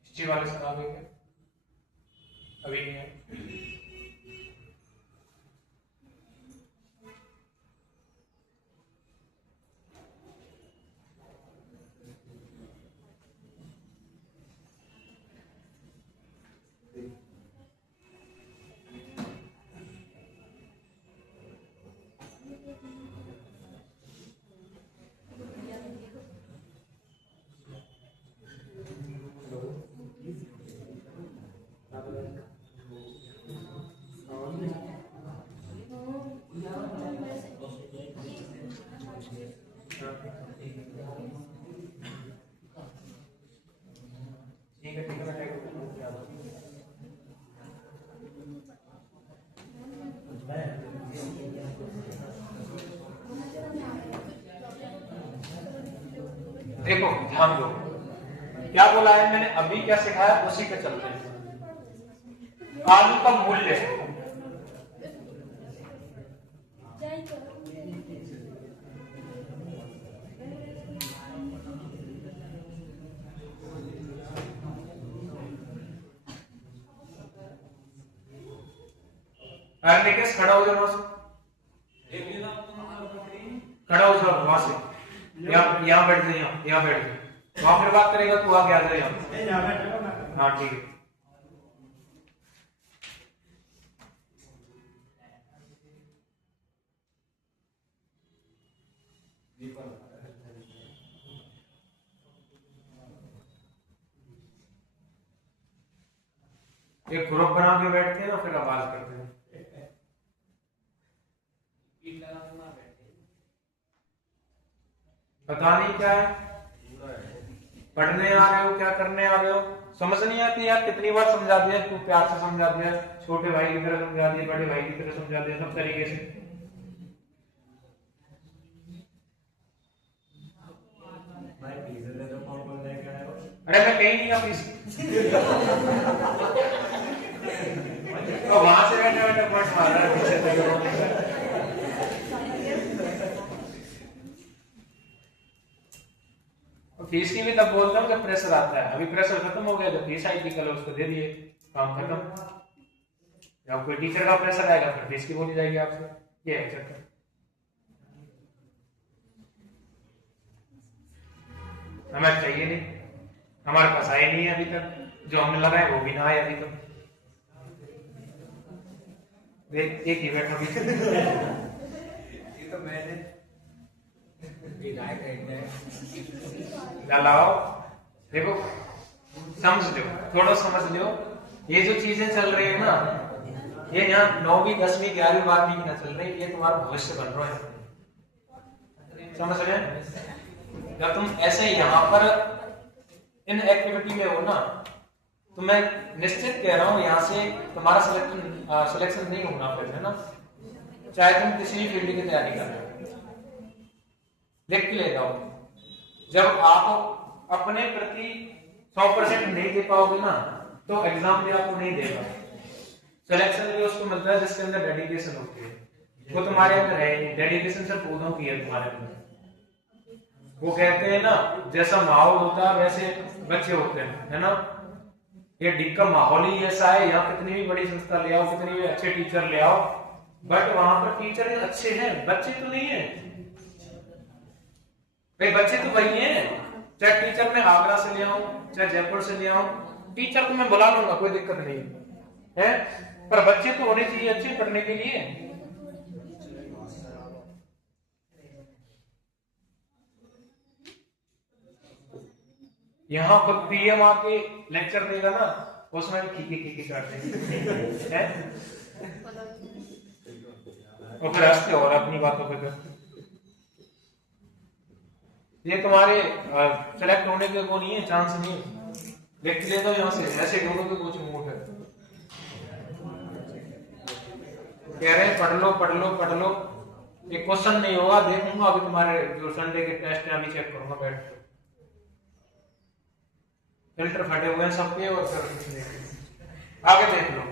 हिस्ट्री वाले से आगे क्या अभी नहीं है। ठीक है देखो ध्यान दो, क्या बोला है मैंने, अभी क्या सिखाया उसी पे चलते हैं। आलू का मूल्य निकेश खड़ा हो जाओ, खड़ा हो जाओ वहां से, यहाँ बैठ जाइए, यहाँ बैठ जाइए, वहां फिर बात करेगा तू आगे आ जाए यहाँ। हाँ ठीक है। एक ग्रुप बना के बैठते हैं ना, फिर आवाज करते हैं। पता नहीं क्या है, पढ़ने आ रहे हो क्या करने आ रहे हो, समझ नहीं आती यार। कितनी बार समझा दिया, तू प्यार से समझा दिया, छोटे भाई की तरह समझा दिया, बड़े भाई की तरह समझा दिया, सब तरीके से। अरे मैं कहीं नहीं ऑफिस तो वहां से बैठे बैठे पॉइंट मार रहा है पीछे से। फीस की भी तब बोलता हूँ जब प्रेशर आता है। अभी प्रेशर खत्म हो गया, जब फीस आई थी कल उसको दे दिए, काम खत्म। जब कोई टीचर का प्रेशर आएगा फिर फीस की बोली जाएगी आपसे, ये है चक्कर। हमें चाहिए नहीं, हमारे पास आए नहीं है अभी तक, जो हमें लगा है वो भी ना आए अभी तक। एक ही बैठा ये तो मैंने लाओ, देखो समझ लो, थोड़ा समझ लो, ये जो चीजें चल रही है ना, ये यहाँ 9वीं 10वीं 11वीं 12वीं की ना चल रही, ये तुम्हारा भविष्य बन रहा है, समझ रहे हैं? जब तुम ऐसे यहाँ पर इन एक्टिविटी में हो ना, तो मैं निश्चित कह रहा हूँ यहाँ से तुम्हारा सिलेक्शन नहीं होना फिर, है ना, चाहे तुम किसी भी फील्ड की तैयारी कर रहे हो। लिख के ले जाओ, जब आप अपने प्रति 100% नहीं दे पाओगे ना, तो एग्जाम भी आपको नहीं देगा। सिलेक्शन भी उसको मिलता है जिसके अंदर डेडिकेशन होती है, वो तुम्हारे अंदर है नहीं। डेडिकेशन सिर्फ पौधों की है तुम्हारे अंदर। वो कहते हैं ना, जैसा माहौल होता है वैसे बच्चे होते हैं, है ना। ये डिग का माहौल ही ऐसा है, यहाँ कितनी भी बड़ी संस्था ले आओ, कितनी भी अच्छे टीचर ले आओ, बट वहां पर टीचर अच्छे हैं, बच्चे तो नहीं है भाई। बच्चे तो वही हैं, चाहे टीचर मैं आगरा से ले आऊं, चाहे जयपुर से ले आऊं, टीचर को मैं बुला लूंगा, कोई दिक्कत नहीं है, पर बच्चे तो होने चाहिए अच्छे पढ़ने के लिए। यहाँ पर पीएम आके लेक्चर देगा ना, उसमें खीखी करते हैं और फिर हंसते और अपनी बातों पे करते। ये तुम्हारे सेलेक्ट होने के वो नहीं है, चांस नहीं है। लिख ले दो यहाँ से, ऐसे ढूंढो तो कुछ मूड है। कह रहे हैं पढ़ लो पढ़ लो पढ़ लो, एक क्वेश्चन नहीं होगा, देखूंगा अभी तुम्हारे जो संडे के टेस्ट है अभी चेक करूंगा बैठ के। फिल्टर फटे हुए हैं सबके, और आगे देख लो।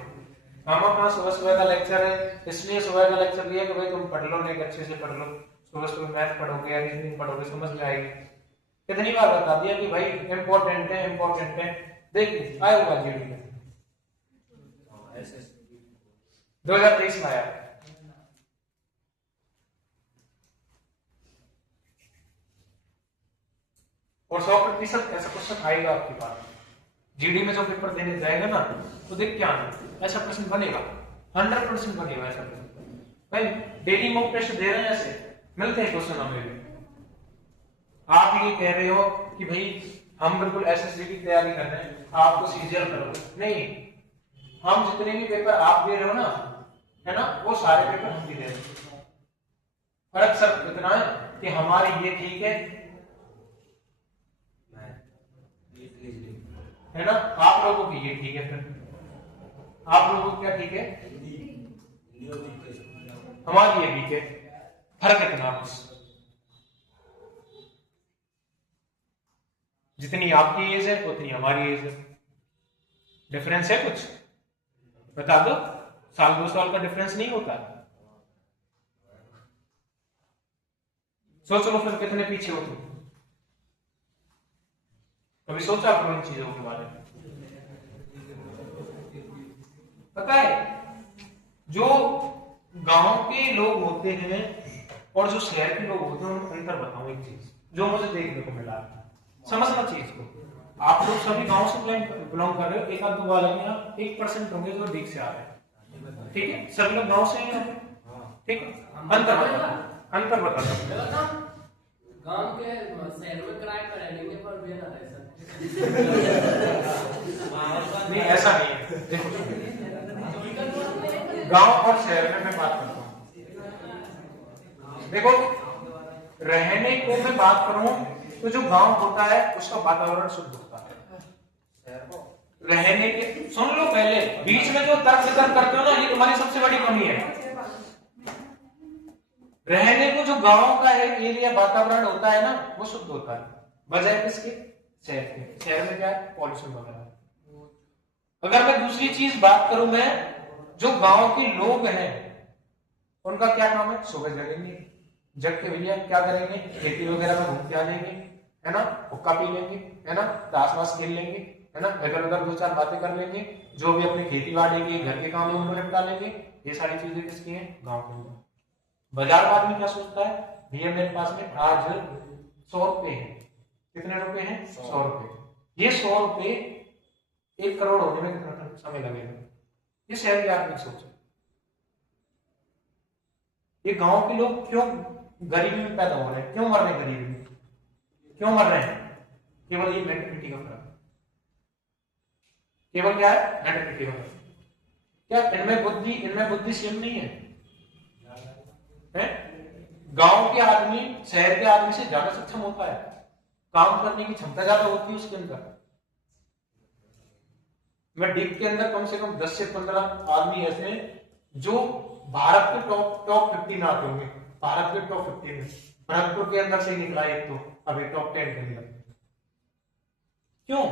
हम अपना सुबह सुबह का लेक्चर है, इसलिए सुबह का लेक्चर दिया कि भाई तुम पढ़ लो, नहीं अच्छे से पढ़ लो, सुबह सुबह मैथ पढ़ोगे या रीजनिंग पढ़ोगे, समझ में आएगी। कितनी बार बता दिया कि भाई इंपॉर्टेंट है इंपॉर्टेंट है। देखिए आया हुआ जीडी में 2023 में आया, और 100% ऐसा क्वेश्चन आएगा आपके पास। जीडी में जो पेपर देने जाएगा ना, तो देख क्या आना, ऐसा प्रश्न बनेगा, 100% बनेगा ऐसा प्रश्न। भाई डेली मॉक टेस्ट दे रहे हैं, ऐसे मिलते हैं क्वेश्चन हमें। आप ये कह रहे हो कि भाई हम बिल्कुल एसएससी की तैयारी कर रहे हैं, आपको सीजीएल करो, नहीं, हम जितने भी पेपर आप दे रहे हो ना, है ना, वो सारे पेपर हम भी दे रहे हैं। फर्क सिर्फ इतना है कि हमारी ये ठीक है ना, आप लोगों की ये ठीक है, फिर आप लोगों को क्या ठीक है, हमारी ये ठीक है, फर्क इतना बस। जितनी आपकी एज है उतनी हमारी एज है। डिफरेंस है कुछ? बता दो। साल 2 साल का डिफरेंस नहीं होता। सोच लो फिर कितने पीछे हो तुम। कभी सोचा करो इन चीजों के बारे में? पता है जो गांव के लोग होते हैं और जो शहर के लोग होते हैं उनमें अंतर बताऊं एक चीज जो मुझे देखने को मिला। समझना चीज को। आप लोग सभी गांव से बिलोंग कर रहे हो, एक आध दो वाले में 1% होंगे जो ठीक से आ रहे हैं, ठीक है? सभी लोग गांव से ही हैं, ठीक है? अंतर बता दो। गांव के शहर में किराए पर रहेंगे पर भी ना रह सकते। नहीं ऐसा नहीं है। देखो गांव और शहर में मैं बात करता हूँ। देखो रहने को मैं बात करूं तो जो गांव होता है उसका वातावरण शुद्ध होता है। रहने के सुन लो पहले, बीच में जो तर्क वितर्क करते हो ना ये तुम्हारी सबसे बड़ी कमी है। रहने को जो गांव का है एरिया वातावरण होता है ना वो शुद्ध होता है, बजाय किसके? शहर के। शहर में क्या है? पॉल्यूशन वगैरह। अगर मैं दूसरी चीज बात करूं, मैं जो गांव के लोग हैं उनका क्या काम है? सुबह जगेंगे, जग के भैया क्या करेंगे? खेती वगैरह में घूम के आ जाएंगे, है ना? हुक्का पी लेंगे, है ना? ताश वाश खेल लेंगे, है ना? इधर उधर 2-4 बातें कर लेंगे, जो भी अपनी खेती बाड़ी के घर के काम है उनको निपटा लेंगे। ये सारी चीजें किसकी हैं? गांव के लोग। बाजार का आदमी क्या सोचता है? भैया मेरे पास में आज 100 रुपए है। कितने रुपए हैं? 100 रुपए। ये 100 रुपए 1 करोड़ होने में कितना समय लगेगा? ये शहर के आदमी सोच। ये गांव के लोग क्यों गरीबी में पैदा हो रहे हैं? क्यों मर रहे हैं गरीबी में? क्यों मर रहे हैं? केवल ये मेंटालिटी का फर्क। केवल क्या है? मेंटालिटी का फर्क। क्या इनमें बुद्धि सेम नहीं है? गांव के आदमी शहर के आदमी से ज्यादा सक्षम होता है, काम करने की क्षमता ज्यादा होती है उसके अंदर। मैं डीप के अंदर कम से कम 10 से 15 आदमी ऐसे हैं जो भारत के टॉप 50 में आते होंगे। भारत के टॉप 50 में भरतपुर के अंदर से निकला एक तो अभी टॉप 10 के अंदर। क्यों?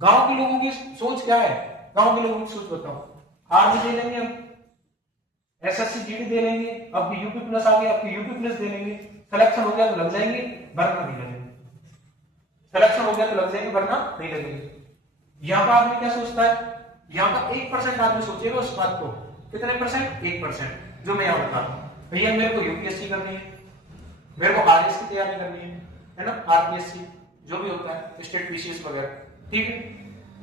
गांव के लोगों की सोच क्या है? गांव के लोगों की सोच बताओ। आर्मी दे लेंगे, हम एसएससी जीडी दे लेंगे, अब यूपी प्लस आ गया, अब यूपी प्लस दे लेंगे, सिलेक्शन हो गया तो लग जाएंगे वरना नहीं लगेंगे, सिलेक्शन हो गया तो लग जाएंगे वरना नहीं लगेंगे। यहाँ का आदमी क्या सोचता है? यहाँ का 1% आदमी सोचेगा उस बात को। कितने परसेंट? 1%। जो मैं यहाँ बता रहा हूँ, भैया मेरे को यूपीएससी करनी है, मेरे को आरएस की तैयारी करनी है ना? आरपीएससी जो भी होता है, स्टेट पीसीएस वगैरह, ठीक है?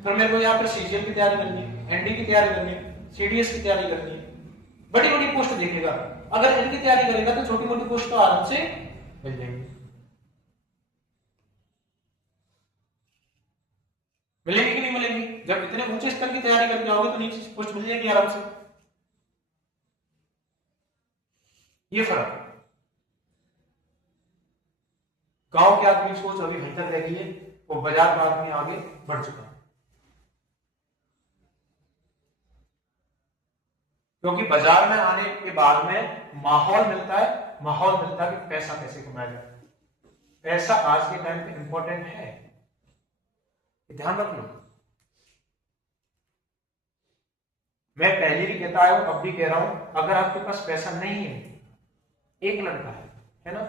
फिर मेरे को यहाँ पर सीजीएल की तैयारी करनी है, एनडी की तैयारी करनी है, सीडीएस की तैयारी करनी है, बड़ी बड़ी पोस्ट देखेगा। अगर इनकी तैयारी करेगा तो छोटी मोटी पोस्ट तो आराम से मिल जाएंगी। मिलेगी कि नहीं मिलेगी? जब इतने ऊंचे स्तर की तैयारी करके आओगे तो नीचे पोस्ट मिल जाएगी आराम से। ये फर्क है। गांव के आदमी सोच अभी वहीं तक रह गई है, वो बाजार का आदमी आगे बढ़ चुका है। क्योंकि बाजार में आने के बाद में माहौल मिलता है कि पैसा कैसे कमाया जाए। पैसा आज के टाइम पे इंपॉर्टेंट है, ध्यान रख लो। मैं पहले भी कहता आया हूं, अब भी कह रहा हूं, अगर आपके पास पैसा नहीं है, एक लड़का है ना?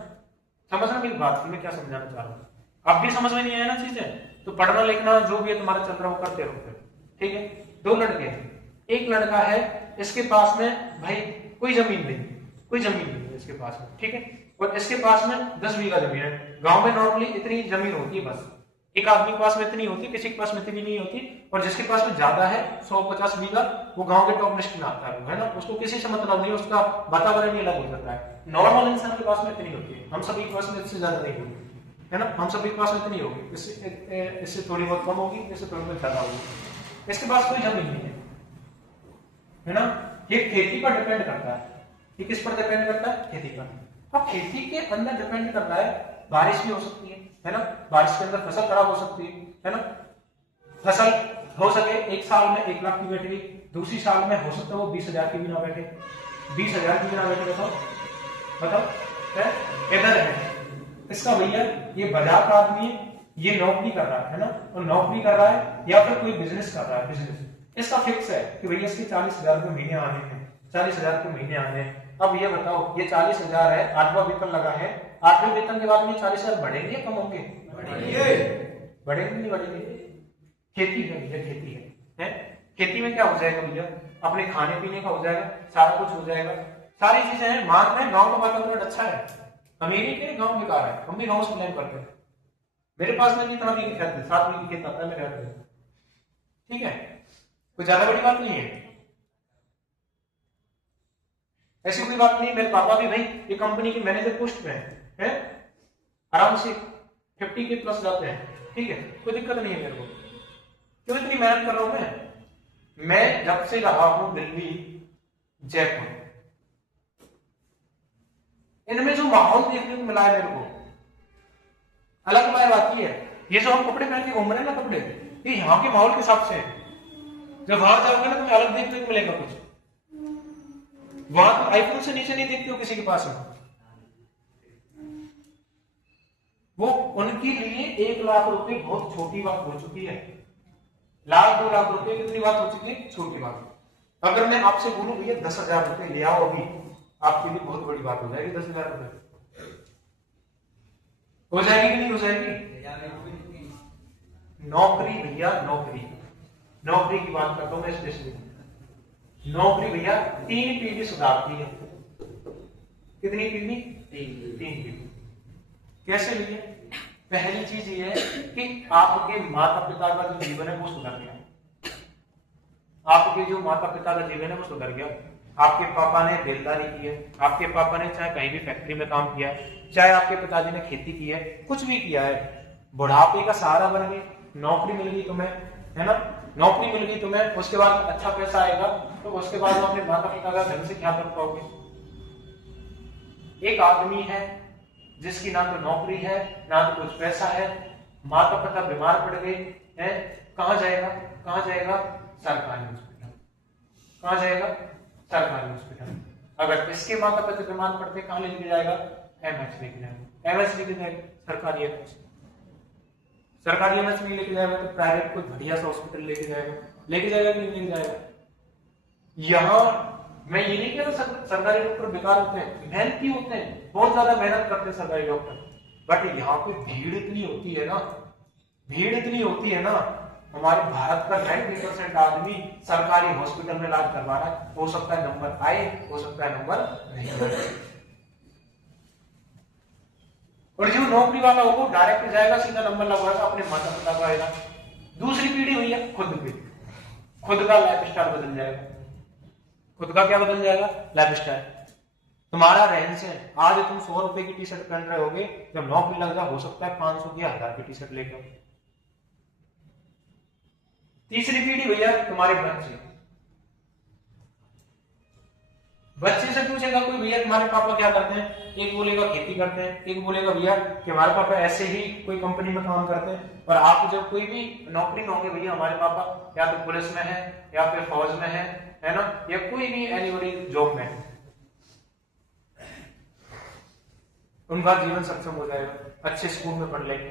समझना मेरी बात की मैं क्या समझाना चाह रहा हूं। अब भी समझ में नहीं आया ना चीजें, तो पढ़ना लिखना जो भी है तुम्हारा चल रहा हो करते रहो, ठीक है? 2 लड़के हैं, एक लड़का है इसके पास में भाई कोई जमीन नहीं है इसके पास में, ठीक है? और इसके पास में 10 बीघा जमीन है। गांव में नॉर्मली इतनी जमीन होती है, बस एक आदमी के पास में इतनी होती है, किसी के पास में इतनी नहीं होती। और जिसके पास में ज्यादा है 150 बीघा, वो गांव के टॉप लिस्ट में आता है ना? उसको किसी से मतलब नहीं, उसका वातावरण ही अलग हो जाता है। नॉर्मल इंसान के पास में इतनी होती है, हम सभी के पास में इससे ज्यादा नहीं होगी, है ना? हम सभी के पास में इतनी होगी, इससे थोड़ी बहुत कम होगी, इससे थोड़ी बहुत ज्यादा होगी। इसके पास कोई जमीन नहीं है ना? ये खेती पर डिपेंड करता है। ये किस पर डिपेंड करता है? खेती पर। अब खेती के अंदर डिपेंड करता है, बारिश भी हो सकती है ना? बारिश के अंदर फसल खराब हो सकती है ना? फसल हो सके एक साल में 1 लाख की बैठ गई, दूसरी साल में हो सकता है वो 20,000 की भी ना बैठे, 20,000 की भी ना बैठे। बताओ इधर है इसका भैया ये बाजार का आदमी है, ये नौकरी कर रहा है ना, और नौकरी कर रहा है या फिर कोई बिजनेस कर रहा है, बिजनेस, इसका फिक्स है कि भैया इसके 40,000 रुपए महीने आने हैं, 40,000 रुपए महीने आने हैं। अब ये बताओ, ये 40,000 है, 8वां वेतन लगा है, 8वें वेतन के बाद में 40,000 बढ़ेंगे या कम होंगे? बढ़ेंगे नहीं बढ़ेंगे? खेती है भैया, खेती है? खेती में क्या हो जाएगा भैया? अपने खाने पीने का हो जाएगा, सारा कुछ हो जाएगा, सारी चीजें हैं। मान रहे हैं गाँव का वातावरण अच्छा है, अमीरी के गाँव बेकार है, हम भी गाँव से बिलोंग करते हैं। मेरे पास में भी इतना भी खेत है, 7 बीघे खेत आता है मेरे घर में, ठीक है, कोई ज्यादा बड़ी बात नहीं है, ऐसी कोई बात नहीं। मेरे पापा भी भाई ये कंपनी के मैनेजर पोस्ट पे हैं, आराम से 50 के प्लस जाते हैं, ठीक है, कोई दिक्कत नहीं है मेरे को। क्यों इतनी मेहनत कर रहा हूं मैं जब से रहा हूं दिल्ली, जयपुर, इनमें जो माहौल देखने को मिला है मेरे को, अलग बात आती है। ये जो हम कपड़े पहन के घूम रहे हैं ना, कपड़े, ये यहाँ के माहौल के हिसाब से है। जब वहां जाओगे ना तुम्हें अलग देखने को मिलेगा कुछ। वहां तो आईफोन से नीचे नहीं देखते हो किसी के पास में। वो उनके लिए 1 लाख रुपए बहुत छोटी बात हो चुकी है। 1-2 लाख रुपए कितनी बात हो चुकी है? छोटी बात। अगर मैं आपसे बोलूं भैया 10,000 रुपए ले आओ अभी, आपके लिए बहुत बड़ी बात हो जाएगी। 10,000 रुपए हो जाएगी कि नहीं हो जाएगी? नौकरी भैया, नौकरी की बात करता हूं मैं स्पेशली। नौकरी भैया 3 पीढ़ी सुधारती है। कितनी पीढ़ी? 3 पीढ़ी। कैसे भैया? पहली चीज ये है कि आपके माता पिता का जो जीवन है वो सुधर गया। आपके जो माता पिता का जीवन है वो सुधर गया। आपके पापा ने बेलदारी की है, आपके पापा ने चाहे कहीं भी फैक्ट्री में काम किया है, चाहे आपके पिताजी ने खेती की है, कुछ भी किया है, बुढ़ापे का सहारा बन गए, नौकरी मिल गई तुम्हें, है ना, नौकरी मिल गई तुम्हें, उसके बाद अच्छा पैसा आएगा, तो उसके बाद अपने माता पिता का ढंग से क्या कर पाओगे? एक आदमी है जिसकी ना तो नौकरी है ना तो कुछ पैसा है, माता पिता बीमार पड़ गए हैं, कहां जाएगा? सरकारी हॉस्पिटल। कहां जाएगा? सरकारी हॉस्पिटल। अगर इसके माता पिता बीमार पड़ते कहां लेके जाएगा? एमएच लेके जाएगा। एमएच लेके जाएगा सरकारी एमएच। सरकारी एमएच नहीं लेके जाएगा तो प्राइवेट कोई बढ़िया सा हॉस्पिटल लेके जाएगा कि नहीं लेके जाएगा? यहां मैं ये नहीं कह रहा सरकारी डॉक्टर बेकार होते हैं, मेहनती होते हैं, बहुत ज्यादा मेहनत करते हैं सरकारी डॉक्टर, बट यहाँ पे भीड़ इतनी होती है ना, हमारे भारत का 90% आदमी सरकारी हॉस्पिटल में इलाज करवा रहा है। हो सकता है नंबर आए, हो सकता है नंबर नहीं आए। और जो नौकरी वाला होगा डायरेक्ट जाएगा, सीधा नंबर लगवाएगा, अपने माता पिता का आएगा। दूसरी पीढ़ी हुई है खुद का लाइफ स्टाइल बदल जाएगा। खुद का क्या बदल जाएगा? Life style. तुम्हारा रहन सहन, आज तुम 100 रुपए की टी शर्ट पहन रहे होगे, जब नौकरी लग जाए हो सकता है 500 की 1000 की टी शर्ट लेके आओ। तीसरी पीढ़ी भैया तुम्हारे बच्चे से पूछेगा कोई, भैया तुम्हारे पापा क्या करते हैं? एक बोलेगा खेती करते हैं, एक बोलेगा भैया कि हमारे पापा ऐसे ही कोई कंपनी में काम करते हैं। और आप जब कोई भी नौकरी में होंगे, भैया हमारे पापा या तो पुलिस में है या फिर फौज में है ना, या कोई भी एनीबॉडी जॉब में है, उनका जीवन सक्षम हो जाएगा, अच्छे स्कूल में पढ़ लेंगे,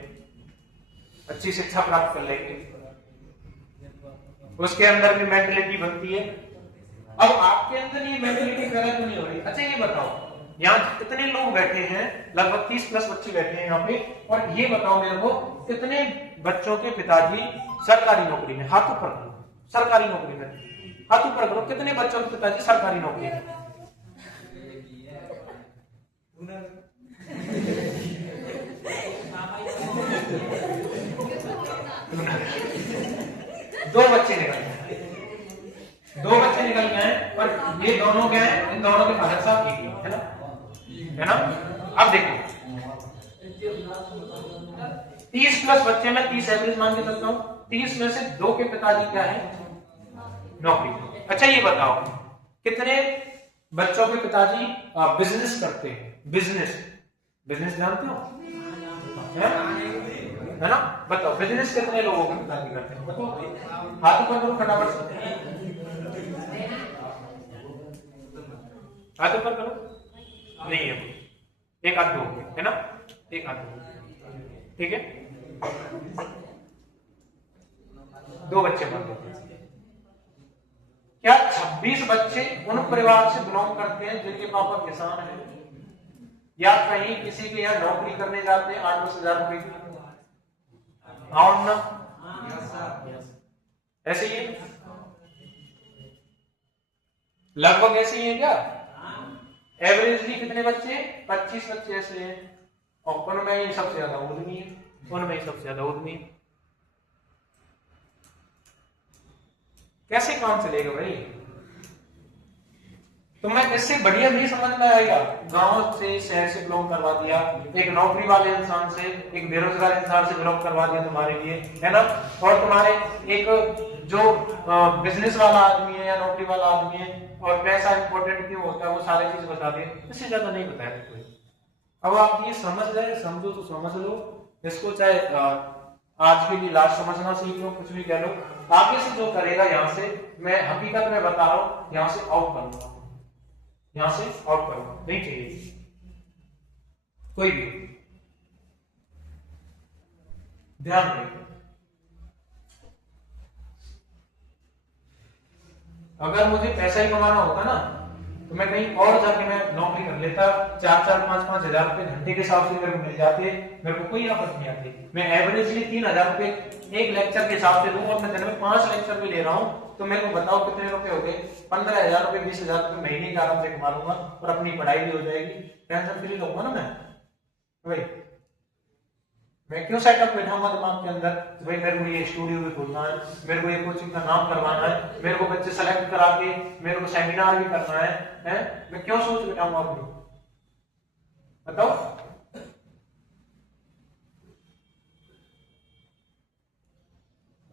अच्छी शिक्षा प्राप्त कर लेंगे, उसके अंदर भी मेंटलिटी बनती है। अब आपके अंदर ये मेंटलिटी पैदा क्यों नहीं हो रही? अच्छा ये बताओ, यहाँ कितने लोग बैठे हैं? लगभग 30 प्लस बच्चे बैठे हैं यहाँ पे, और ये बताओ मेरे को, कितने बच्चों के पिताजी सरकारी नौकरी में? हाथ ऊपर करो, सरकारी नौकरी में हाथ ऊपर करो। कितने बच्चों के पिताजी सरकारी नौकरी में? दो बच्चे निकल गए हैं, और ये दोनों गए, इन दोनों के फादर साहब एक लोग, है ना? अब देखो 30 प्लस बच्चे में 30 एवरेज मान के चलता हूं, 30 में से 2 के पिताजी क्या है? नौकरी। अच्छा ये बताओ, कितने बच्चों के पिताजी बिजनेस करते हैं? बिजनेस जानते हो? है ना? बताओ बिजनेस कितने लोगों के पिताजी करते हैं? बताओ, हाथ ऊपर करो फटाफट से, हाथ ऊपर करो। नहीं है, एक आध दो है ना? एक आदमी, ठीक है, 2 बच्चे मान लो। क्या 26 बच्चे उन परिवार से बिलोंग करते हैं जिनके पापा किसान हैं या कहीं किसी के यहाँ नौकरी करने जाते हैं 8-10 हजार रुपए की? हाँ ना, ऐसे ही है, लगभग ऐसे ही है क्या? एवरेजली कितने बच्चे? 25 बच्चे ऐसे हैं, और उनमें ही सबसे ज्यादा उद्यमी है, उनमें ही सबसे ज्यादा उद्यमी है। कैसे काम चलेगा भाई? तो मैं इससे बढ़िया नहीं समझ में आएगा। गांव से शहर से बिलोंग करवा दिया, एक नौकरी वाले इंसान से एक बेरोजगार इंसान से बिलोंग करवा दिया तुम्हारे लिए, है ना, और तुम्हारे एक जो बिजनेस वाला आदमी है या नौकरी वाला आदमी है और पैसा इंपॉर्टेंट क्यों होता है वो सारी चीज बता दिए, इससे ज्यादा नहीं बताया कोई। अब आप ये समझ रहे, समझो तो समझ लो इसको, चाहे आज के लिए लास्ट समझना सीख लो, कुछ भी कह लो। आगे से जो करेगा यहां से, मैं हकीकत में बता रहा हूं, यहां से आउट करूंगा, यहां से आउट करूंगा, नहीं चाहिए कोई भी, ध्यान रखिए। अगर मुझे पैसा ही कमाना होता ना तो मैं कहीं और जाके मैं नौकरी कर लेता, 4-4, 5-5 हजार रुपए घंटे के हिसाब से मेरे को मिल जाते, मेरे को कोई आफत नहीं आती। मैं एवरेजली 3,000 रुपए एक लेक्चर के हिसाब से दूं और मैं दिन में 5 लेक्चर भी ले रहा हूं, तो मेरे को बताओ कितने रुपए हो गए? 15,000 रुपए, 20,000 रुपए महीने के आराम से कमा लूंगा और अपनी पढ़ाई भी हो जाएगी, टेंशन फ्री रहूंगा ना मैं। भाई मैं क्यों सेटअप बैठाऊंगा दिमाग के अंदर, भाई मेरे को ये स्टूडियो भी खोलना है, मेरे को ये कोचिंग का नाम करवाना है, मेरे को बच्चे सेलेक्ट करा के मेरे को सेमिनार भी करना है? मैं क्यों सोच बैठाऊंगा अपनी? बताओ।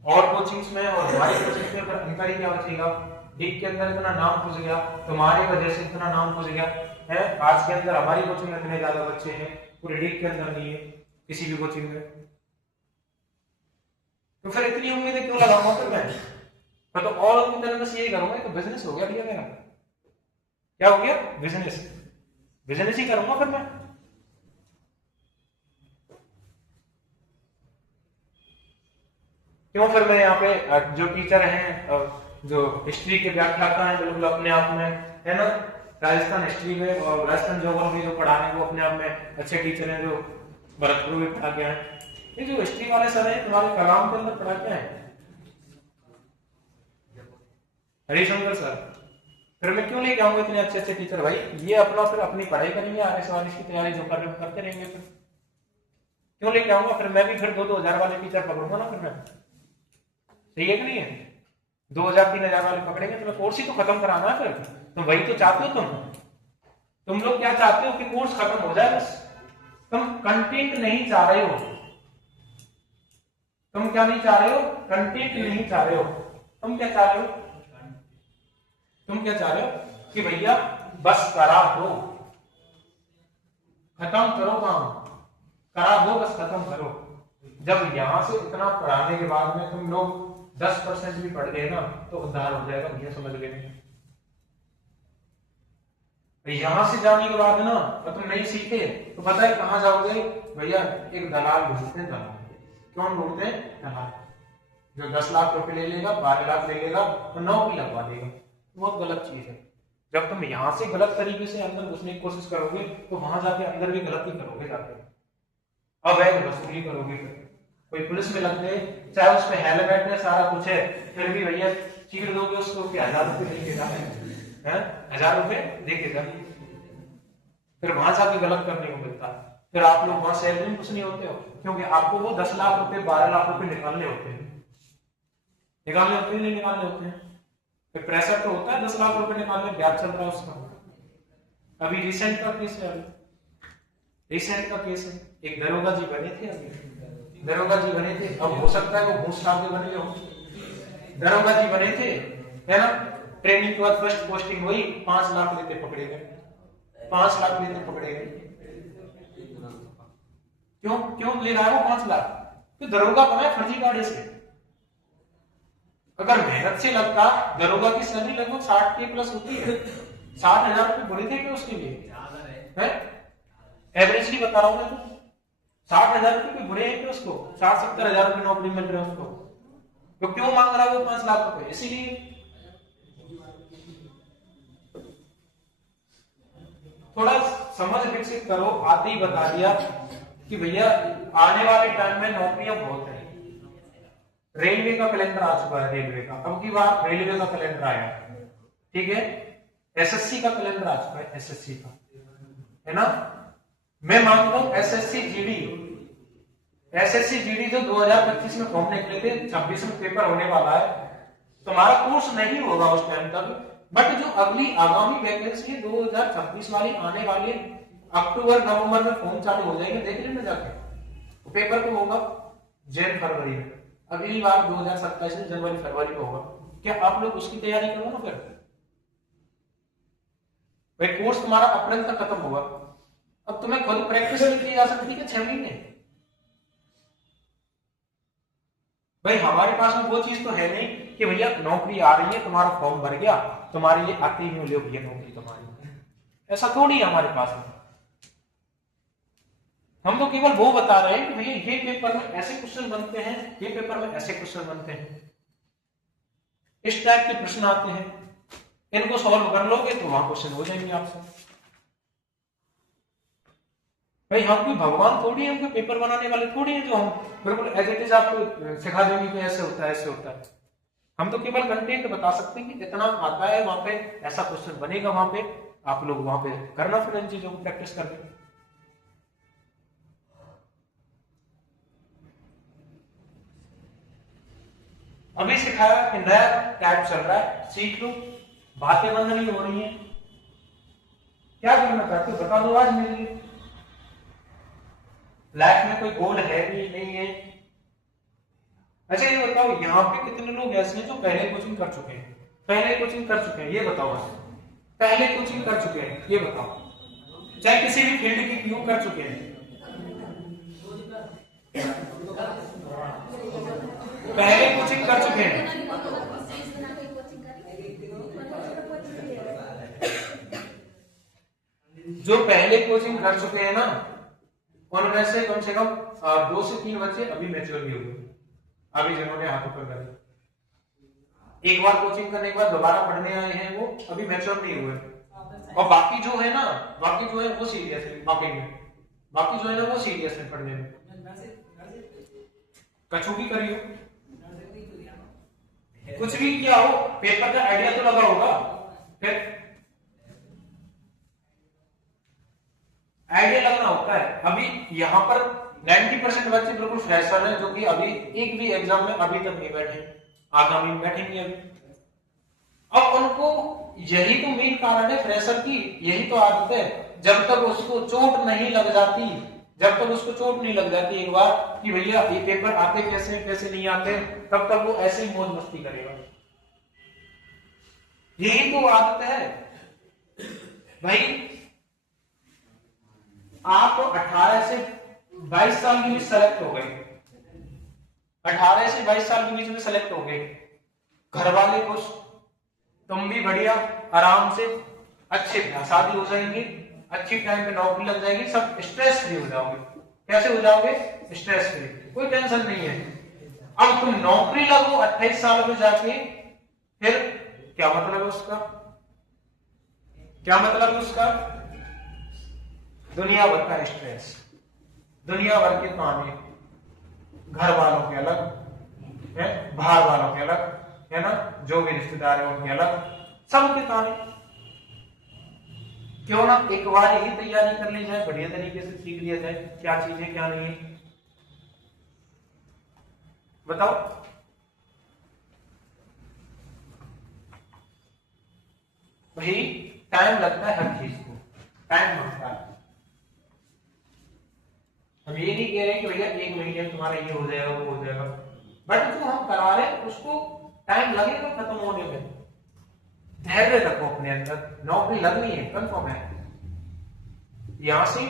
और कोचिंग्स में और हमारी कोचिंग में अंतर ही क्या बचेगा? डीक के अंदर इतना नाम घुस गया, तुम्हारी वजह से इतना नाम घुस गया है। आज के अंदर हमारी कोचिंग में इतने ज्यादा बच्चे हैं, पूरे डीक के अंदर नहीं है किसी भी कोचिंग में, तो फिर इतनी उम्मीदें क्यों लगाऊंगा? फिर मैं तो और की तरह से यही करूंगा, तो बिजनेस हो गया भैया मेरा। क्या हो गया? बिजनेस, बिजनेस ही करूंगा फिर मैं। क्यों? फिर मैं यहाँ पे जो टीचर हैं, जो हिस्ट्री के व्याख्याता हैं, बिल्कुल अपने आप में, है ना, राजस्थान हिस्ट्री में और राजस्थान ज्योग्राफी जो पढ़ा रहे हैं वो अपने आप में अच्छे टीचर हैं, जो भरतपुर में पढ़ा गया है। ये जो हिस्ट्री वाले सर हैं तुम्हारे कलाम के अंदर पढ़ा क्या है? हरिशंकर सर। फिर मैं क्यों लेके आऊंगा इतने अच्छे अच्छे टीचर? भाई ये अपना फिर अपनी पढ़ाई करेंगे, RS वाले की तैयारी जो कर रहे हैं करते रहेंगे, फिर क्यों लेके आऊंगा? फिर मैं भी फिर 2-2 हजार वाले टीचर पकड़ूंगा ना फिर मैं। सही है कि नहीं है? 2,000-3,000 वाले पकड़ेंगे तो मैं कोर्स ही तो खत्म कराना है। फिर तो वही तो चाहते हो तुम लोग क्या चाहते हो कि कोर्स खत्म हो जाए, बस। तुम कंटेंट नहीं चाह रहे हो, तुम क्या नहीं चाह रहे हो? कंटेंट नहीं चाह रहे हो। तुम क्या चाह रहे हो? तुम क्या चाह रहे हो कि भैया बस करा दो, खत्म करो काम, करा दो, बस खत्म करो। जब यहां से इतना पढ़ाने के बाद में तुम लोग 10% भी पढ़ गए ना तो उद्धार हो जाएगा भैया, समझ गए। यहां से जाने के बाद ना और तुम नहीं सीखे तो पता है कहां जाओगे भैया? एक दलाल ढूंढते हैं, दलाल। कौन ढूंढते हैं? दलाल, जो 10 लाख रुपए ले लेगा, 12 लाख ले लेगा तो नौकरी लगवा देगा। बहुत गलत चीज है। जब तुम यहां से गलत तरीके से अंदर घुसने की कोशिश करोगे तो वहां जाके अंदर भी गलत ही करोगे, जाके अवैध वसूली करोगे। कोई पुलिस में लग गए, चाहे उस पे हेलमेट है, सारा कुछ है, फिर भी भैया चीर दोगे उसको कि 1,000 रुपए देखेगा, 1,000 रुपए देखेगा, फिर वहां जाके गलत करने को मिलता है। फिर आप लोग वहां सैलरी में कुछ नहीं होते हो, क्योंकि आपको वो 10 लाख रुपए 12 लाख रुपए निकालने होते हैं, निकालने होते हैं नहीं निकालने होते हैं। फिर प्रेशर तो होता है 10 लाख रुपए निकालने, ब्याज चल रहा है उसका। अभी रिसेंट का केस है, रिसेंट का केस है, एक दरोगा जी बने थे, अभी दरोगा जी बने थे, अब हो सकता है वो घूस खा के बने हो। दरोगा जी बने थे, है ना, ट्रेनिंग के बाद फर्स्ट पोस्टिंग हुई, 5 लाख लेते पकड़े गए, 5 लाख लेते पकड़े गए। क्यों क्यों ले रहा है वो 5 लाख? तो दरोगा बना है फर्जीवाड़े से। अगर मेहनत से लगता, दरोगा की सैलरी लगभग 60 के प्लस होती है, 60,000 रुपए बड़े थे क्या उसके लिए? एवरेजली बता रहा हूं मैं तो, 60,000 रुपये कोई बुरे हैं कि उसको 60-70 हजार रुपये नौकरी मिल रही है उसको, तो क्यों मांग रहा है वो 5 लाख रुपए? इसीलिए थोड़ा समझ विकसित करो। आते ही बता दिया कि भैया आने वाले टाइम में नौकरियां बहुत है। रेलवे का कैलेंडर आ चुका है, रेलवे का अब की बार रेलवे का कैलेंडर आया, ठीक है। एसएससी का कैलेंडर आ चुका है, एसएससी का, है ना। मैं मानता हूं एसएससी जीडी जो 2025 में फॉर्म निकले थे, 26 में पेपर होने वाला है, तुम्हारा कोर्स नहीं होगा उस टाइम तक, बट जो अगली आगामी वैकेंसी 2026 वाली आने वाली अक्टूबर नवंबर में फॉर्म चालू हो जाएंगे, देख लेना जाके। तो पेपर तो होगा फरवरी में, अगली बार 2027 में जनवरी फरवरी में होगा। क्या आप लोग उसकी तैयारी करो ना फिर। भाई कोर्स तुम्हारा अप्रैल तक खत्म होगा, अब तुम्हें खुद प्रैक्टिस नहीं की जा सकती कि 6 महीने। भाई हमारे पास में वो चीज तो है नहीं कि भैया नौकरी आ रही है, तुम्हारा फॉर्म भर गया, तुम्हारे लिए आती ही लो भैया नौकरी तुम्हारी, ऐसा थोड़ी है हमारे पास में। हम तो केवल वो बता रहे हैं कि भैया ये पेपर में ऐसे क्वेश्चन बनते हैं, ये पेपर में ऐसे क्वेश्चन बनते हैं, इस टाइप के प्रश्न आते हैं, इनको सॉल्व कर लोगे तो वहां क्वेश्चन हो जाएंगे आपसे। भाई हम कोई भगवान थोड़ी है, हमको पेपर बनाने वाले थोड़ी है जो हम बिल्कुल एज इट इज आपको सिखा देंगे कि ऐसे होता है ऐसे होता है। हम तो केवल कंटेंट बता सकते हैं कि इतना आता है, वहां पे ऐसा क्वेश्चन बनेगा, वहां पे आप लोग वहां पे करना, फिर इन चीजों को प्रैक्टिस करना। अभी सिखाया कि नया टाइप चल रहा है, सीख लो, बातें बंद नहीं हो रही है। क्या करना चाहते हो बता दो आज मेरे लिए। लाइफ में कोई गोल है भी नहीं है। अच्छा ये बताओ यहाँ पे कितने लोग ऐसे हैं जो पहले कोचिंग कर चुके हैं, पहले कोचिंग कर चुके हैं, ये बताओ। पहले कोचिंग कर चुके हैं ये बताओ, चाहे किसी भी फील्ड की क्यों कर चुके हैं। पहले कोचिंग कर चुके हैं, जो पहले कोचिंग कर चुके हैं ना, उनमें से कम 2 से 3 बच्चे अभी मैच्योर नहीं हुए, अभी जिन्होंने हाथ ऊपर करे, एक बार कोचिंग करने के बाद दोबारा पढ़ने आए हैं, वो अभी मैच्योर नहीं हुए। और बाकी जो है ना, बाकी जो है वो सीरियस है, बाकी जो है ना वो सीरियस है पढ़ने में। कछु भी करियो, कुछ भी किया हो, पेपर का आइडिया तो लगा होगा, फिर आइडिया लगना होता है। अभी यहाँ पर 90% बच्चे बिल्कुल फ्रेशर हैं, जो कि अभी एक भी एग्जाम में अभी तक नहीं बैठे, आगामी में बैठेंगे अभी। अब उनको यही तो मेन कारण है फ्रेशर की, यही तो आदत है। जब तक उसको चोट नहीं लग जाती, जब तक उसको चोट नहीं लग जाती एक बार कि भैया ये पेपर आते कैसे कैसे नहीं आते, तब तक वो ऐसे ही मौज मस्ती करेगा। यही तो आदत है भाई। आप 18 से 22 साल के बीच सेलेक्ट हो गए, 18 से 22 साल के बीच में सेलेक्ट हो गए, घर वाले खुश, तुम भी बढ़िया, आराम से अच्छे शादी हो जाएगी, अच्छी टाइम पे नौकरी लग जाएगी, सब स्ट्रेस फ्री हो जाओगे। कैसे हो जाओगे? स्ट्रेस फ्री, कोई टेंशन नहीं है। अब तुम नौकरी लगो 28 साल में जाके, फिर क्या मतलब है उसका? क्या मतलब है उसका? दुनिया भर का स्ट्रेस, दुनिया भर के ताने, घर वालों के अलग है, बाहर वालों के अलग है ना, जो भी रिश्तेदार है उनके अलग, सबके ताने। क्यों ना एक बार ही तैयारी कर ली जाए, बढ़िया तरीके से सीख लिया जाए क्या चीज है क्या नहीं है। बताओ। भाई टाइम लगता है हर चीज को, टाइम मांगता है। हम ये नहीं कह रहे कि भैया 1 महीने में तुम्हारा ये हो जाएगा वो हो जाएगा, बट जो हम करा रहे हैं उसको टाइम लगेगा खत्म होने में। धैर्य रखो अपने अंदर, नौकरी लगनी है, कंफर्म है। यहां से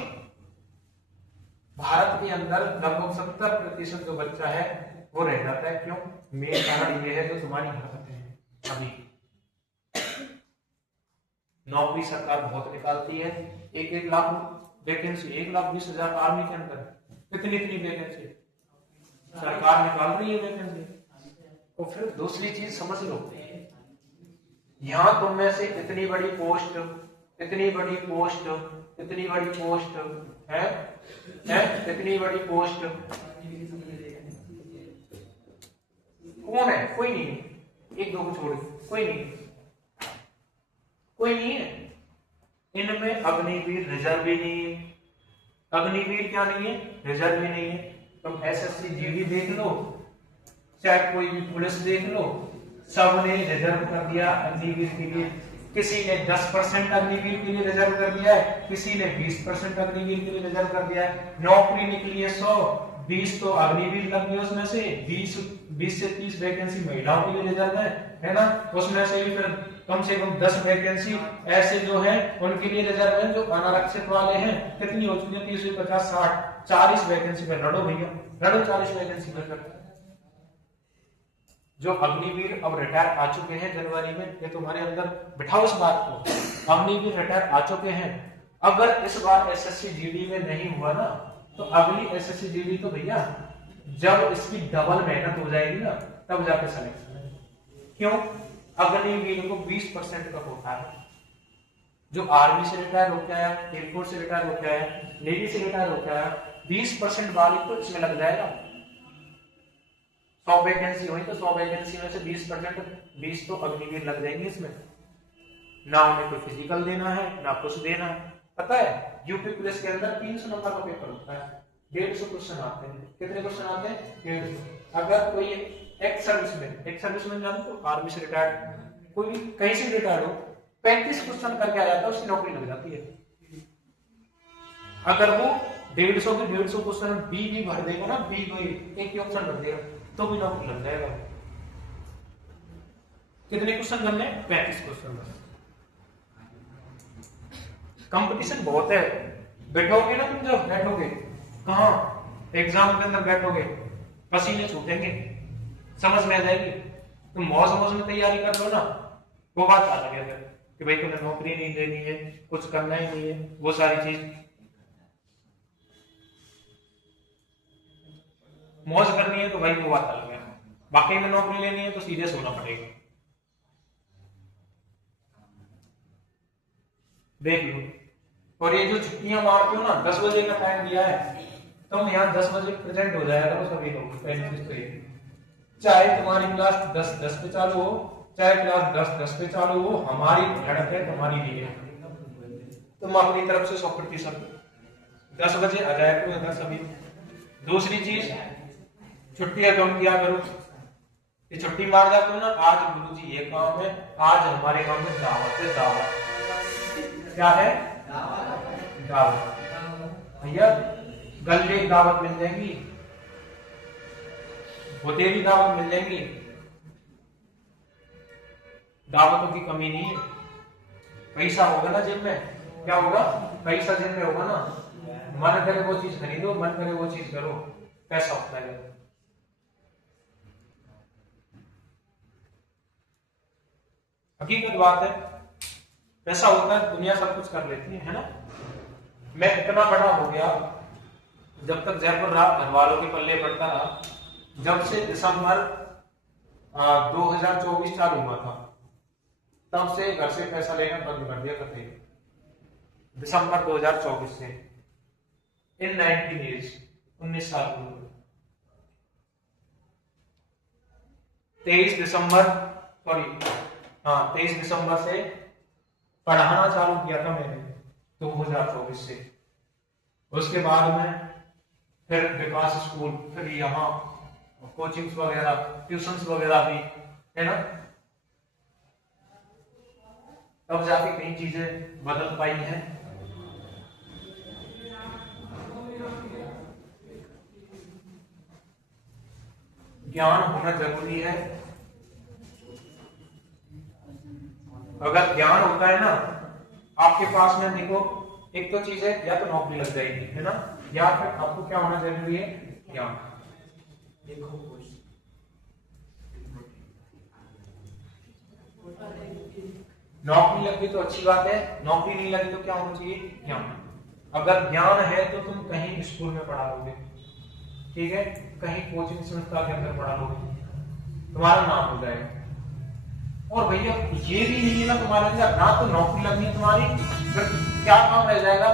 भारत के अंदर लगभग 70% जो बच्चा है वो रह जाता है। क्यों? मेन कारण ये है जो तुम्हारी हरकतें हैं। अभी नौकरी सरकार बहुत निकालती है, 1-1 लाख वैकेंसी, 1,20,000 आर्मी के अंदर, कितनी इतनी वैकेंसी सरकार निकाल रही है वैकेंसी। तो फिर दूसरी चीज समझ लो, यहां तुम में से इतनी बड़ी पोस्ट, इतनी बड़ी पोस्ट, इतनी बड़ी पोस्ट है, इतनी बड़ी पोस्ट कौन है? कोई नहीं है, एक दो को छोड़ कोई नहीं, कोई नहीं है। इनमें अग्निवीर रिजर्व भी नहीं है। अग्निवीर क्या नहीं है? रिजर्व भी नहीं है। तुम एसएससी जीडी देख लो, चाहे कोई भी पुलिस देख लो, सबने रिजर्व कर दिया अग्निवीर के लिए। किसी ने 10% अग्निवीर के लिए रिजर्व कर दिया है, किसी ने 20% अग्निवीर के लिए रिजर्व कर दिया है। नौकरी निकली है 100, 20 तो अग्निवीर लग गए, उसमें से 20 से 30 वैकेंसी महिलाओं के लिए रिजर्व है ना। उसमें से भी फिर कम से कम 10 वैकेंसी ऐसे जो है उनके लिए रिजर्व है जो अनारक्षित वाले हैं। कितनी हो चुकी है? 30, 50, 60, 40 वैकेंसी पे लड़ो भैया, लड़ो 40 वैकेंसी पर। जो अग्निवीर अब रिटायर आ चुके हैं जनवरी में, ये तुम्हारे अंदर बिठाओ इस बात को, अग्निवीर रिटायर आ चुके हैं। अगर इस बार एसएससी जीडी में नहीं हुआ ना, तो अगली एसएससी जीडी तो भैया जब इसकी डबल मेहनत हो जाएगी ना, तब जाके सिलेक्शन है। क्यों? अग्निवीर को 20% का होता है। जो आर्मी से रिटायर होके आया, एयरफोर्स से रिटायर होके आया, नेवी से रिटायर होके आया, 20% वाले तो इसमें लग जाएगा। 100 वैकेंसी हुई तो 100 वैकेंसी में से 20%, 20 तो अग्निवीर लग जाएंगे इसमें। ना उन्हें कोई फिजिकल देना है, ना कुछ देना है। पता है यूपी पुलिस के अंदर 300 नंबर का पेपर होता है, 150 क्वेश्चन आते हैं। कितने क्वेश्चन आते हैं? 150। अगर कोई एक्स सर्विसमैन जाने तो आर्मी से रिटायर्ड, कोई भी कहीं से रिटायर्ड हो, 35 क्वेश्चन करके आ जाता है, उसकी नौकरी लग जाती है। अगर वो 150 के 150 क्वेश्चन बी भर देगा ना, बी एक ही ऑप्शन भर देगा, तो भी नौकरी लग जाएगा। कितने क्वेश्चन करने? 35 क्वेश्चन। कंपटीशन बहुत है। बैठोगे ना तुम, जब बैठोगे कहां एग्जाम के अंदर बैठोगे, पसीने छूटेंगे, समझ में आ जाएगी। तुम मौज में तैयारी कर लो ना, वो बात आ लगे कि भाई तुम्हें नौकरी नहीं देनी है, कुछ करना ही नहीं है, वो सारी चीज मौज करनी है, तो भाई वो बात अलग है। बाकी में नौकरी लेनी है तो सीरियस होना पड़ेगा। देख लो, और ये जो छुट्टियां मारते हो ना, 10 बजे का टाइम दिया है, तुम यहाँ 10 बजे प्रेजेंट हो जाएगा तो सभी लोग। पहली चीज तो ये, चाहे तुम्हारी क्लास 10:10 पे चालू हो, चाहे क्लास 10:10 पे चालू हो, हमारी धड़क है तुम्हारी लिए। तुम अपनी तरफ से 100% 10 बजे आ जाए तो इधर सभी। दूसरी चीज, छुट्टियां कम किया करो। ये छुट्टी मार जाते हो ना, आज गुरुजी ये काम है, आज हमारे गांव में दावत है। दावत क्या है? दावत। भैया गले की दावत मिल जाएगी, होतेली दावत मिल जाएगी, दावतों की कमी नहीं है। पैसा होगा ना जेब में, क्या होगा? पैसा जेब में होगा ना, मन करे वो चीज खरीदो, मन करे वो चीज करो, पैसा होता है। हकीकत बात है, पैसा होता है, दुनिया सब कुछ कर लेती है ना। मैं इतना बड़ा हो गया, जब तक जयपुर रहा घर वालों के पल्ले पड़ता रहा। जब से दिसंबर 2024 चालू हुआ था, तब से घर से पैसा लेना बंद कर दिया करते। दिसंबर 2024 से, इन 19 ईयर्स, 19 साल की उम्र, 23 दिसंबर से पढ़ाना चालू किया था मैंने 2024 से। उसके बाद में फिर विकास स्कूल, फिर यहाँ कोचिंग्स वगैरह, ट्यूशंस वगैरह भी है ना, तब जाके कई चीजें बदल पाई हैं। ज्ञान होना जरूरी है। अगर ज्ञान होता है ना आपके पास में, देखो एक तो चीज है, या तो नौकरी लग जाएगी, है ना, या फिर आपको क्या होना जरूरी है? ज्ञान। नौकरी लग गई तो अच्छी बात है, नौकरी नहीं लगी तो क्या होना चाहिए? ज्ञान। अगर ज्ञान है तो तुम कहीं स्कूल में पढ़ा दोगे, ठीक है, कहीं कोचिंग संस्था के अंदर पढ़ा लो, तुम्हारा नाम हो जाएगा। और भैया ये भी नहीं है ना तुम्हारे अंदर, ना तो नौकरी लगनी तुम्हारी, फिर क्या काम रह जाएगा,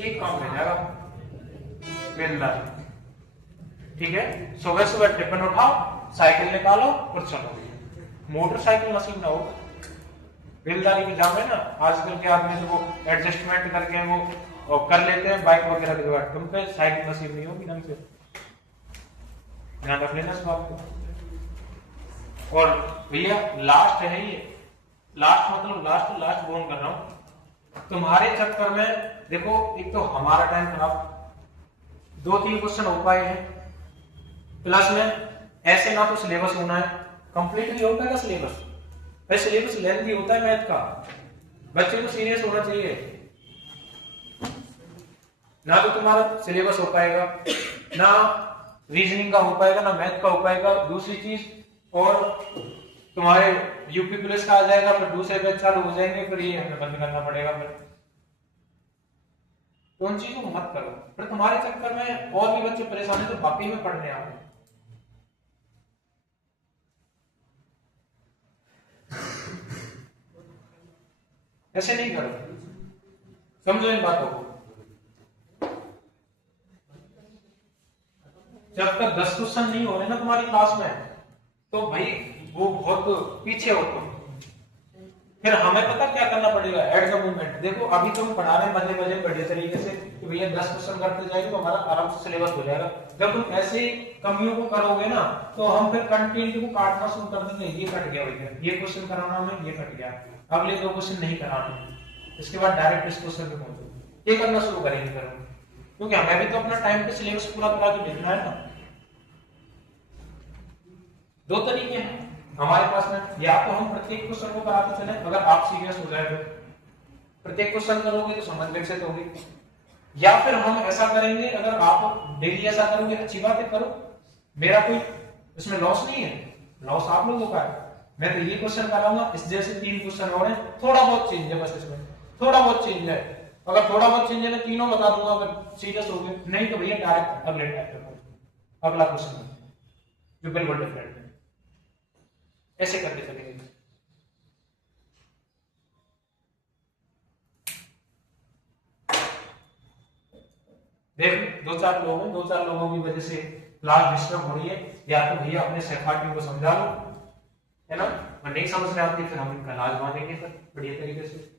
एक काम रह जाएगा, बेलदारी। ठीक है, सुबह सुबह टिफिन उठाओ, साइकिल निकालो और चलो। मोटरसाइकिल नसीब ना हो, बेलदारी में जाओगे ना, आजकल के आदमी तो वो एडजस्टमेंट करके वो कर लेते हैं बाइक वगैरह के जुगाड़, तुम पे साइकिल नसीब नहीं होगी ढंग से, ध्यान रख लेना इस बात को। और भैया लास्ट है ये, लास्ट मतलब लास्ट बोन कर रहा हूं तुम्हारे चक्कर में। देखो एक तो हमारा टाइम खराब, 2-3 क्वेश्चन हो पाए हैं, प्लस में ऐसे ना तो सिलेबस होना है, कंप्लीट नहीं हो पाएगा सिलेबस, सिलेबस लेंथी होता है मैथ का, बच्चे को सीरियस होना चाहिए। ना तो तुम्हारा सिलेबस हो पाएगा, ना रीजनिंग का हो पाएगा, ना मैथ का हो पाएगा, दूसरी चीज, और तुम्हारे यूपी पुलिस का आ जाएगा, फिर दूसरे बैच चालू हो जाएंगे, फिर ये हमें बंद करना पड़ेगा। फिर तो उन चीजों को मत करो, फिर तुम्हारे चक्कर में और भी बच्चे परेशान है तो बाकी में पढ़ने आओगे। ऐसे नहीं करो, समझो इन बातों को। जब तक 10 क्वेश्चन नहीं हो रहे ना तुम्हारी क्लास में, तो भाई वो बहुत पीछे हो तुम। फिर हमें पता क्या करना पड़ेगा एट द मोमेंट। देखो अभी तुम पढ़ा रहे हैं मजे मजे बढ़िया तरीके से कि भैया 10 क्वेश्चन करते जाएंगे तो हमारा आराम से सिलेबस हो जाएगा। जब तुम ऐसे कमियों को करोगे ना, तो हम फिर कंटेंट को काटना शुरू कर देंगे, ये कट गया भैया, ये क्वेश्चन कराना हमें, ये कट गया, अगले 2 क्वेश्चन नहीं कराने, इसके बाद डायरेक्ट इस क्वेश्चन पे पहुंचो, ये करना शुरू करेंगे फिर, क्योंकि हमें भी तो अपना टाइम पे सिलेबस पूरा करा के भेजना है ना। 2 तरीके हैं हमारे पास में, या तो हम प्रत्येक क्वेश्चन को कराते चले, अगर आप सीरियस हो जाए तो प्रत्येक क्वेश्चन करोगे तो समझ विकसित होगी, या फिर हम ऐसा करेंगे, अगर आप डेली ऐसा करोगे अच्छी बात है, करो, मेरा कोई इसमें लॉस नहीं है, लॉस आप लोगों का है। मैं तो ये क्वेश्चन कराऊंगा, इस जैसे 3 क्वेश्चन और हैं, थोड़ा बहुत चेंज है बस इसमें, थोड़ा बहुत चेंज है, अगर थोड़ा बहुत चेंज है मैं तीनों बता दूंगा अगर सीरियस हो गए, नहीं तो भैया डायरेक्ट अगले अगला क्वेश्चन जो बिल्कुल डिफरेंट है, ऐसे करके चलेंगे। देख 2-4 लोग हैं, 2-4 लोगों की वजह से क्लास डिस्टर्ब हो रही है, या तो भैया अपने सहपाठियों को समझा लो, है ना, और नहीं समझ में आती फिर हम इनका लाज मानेंगे फिर बढ़िया तरीके से।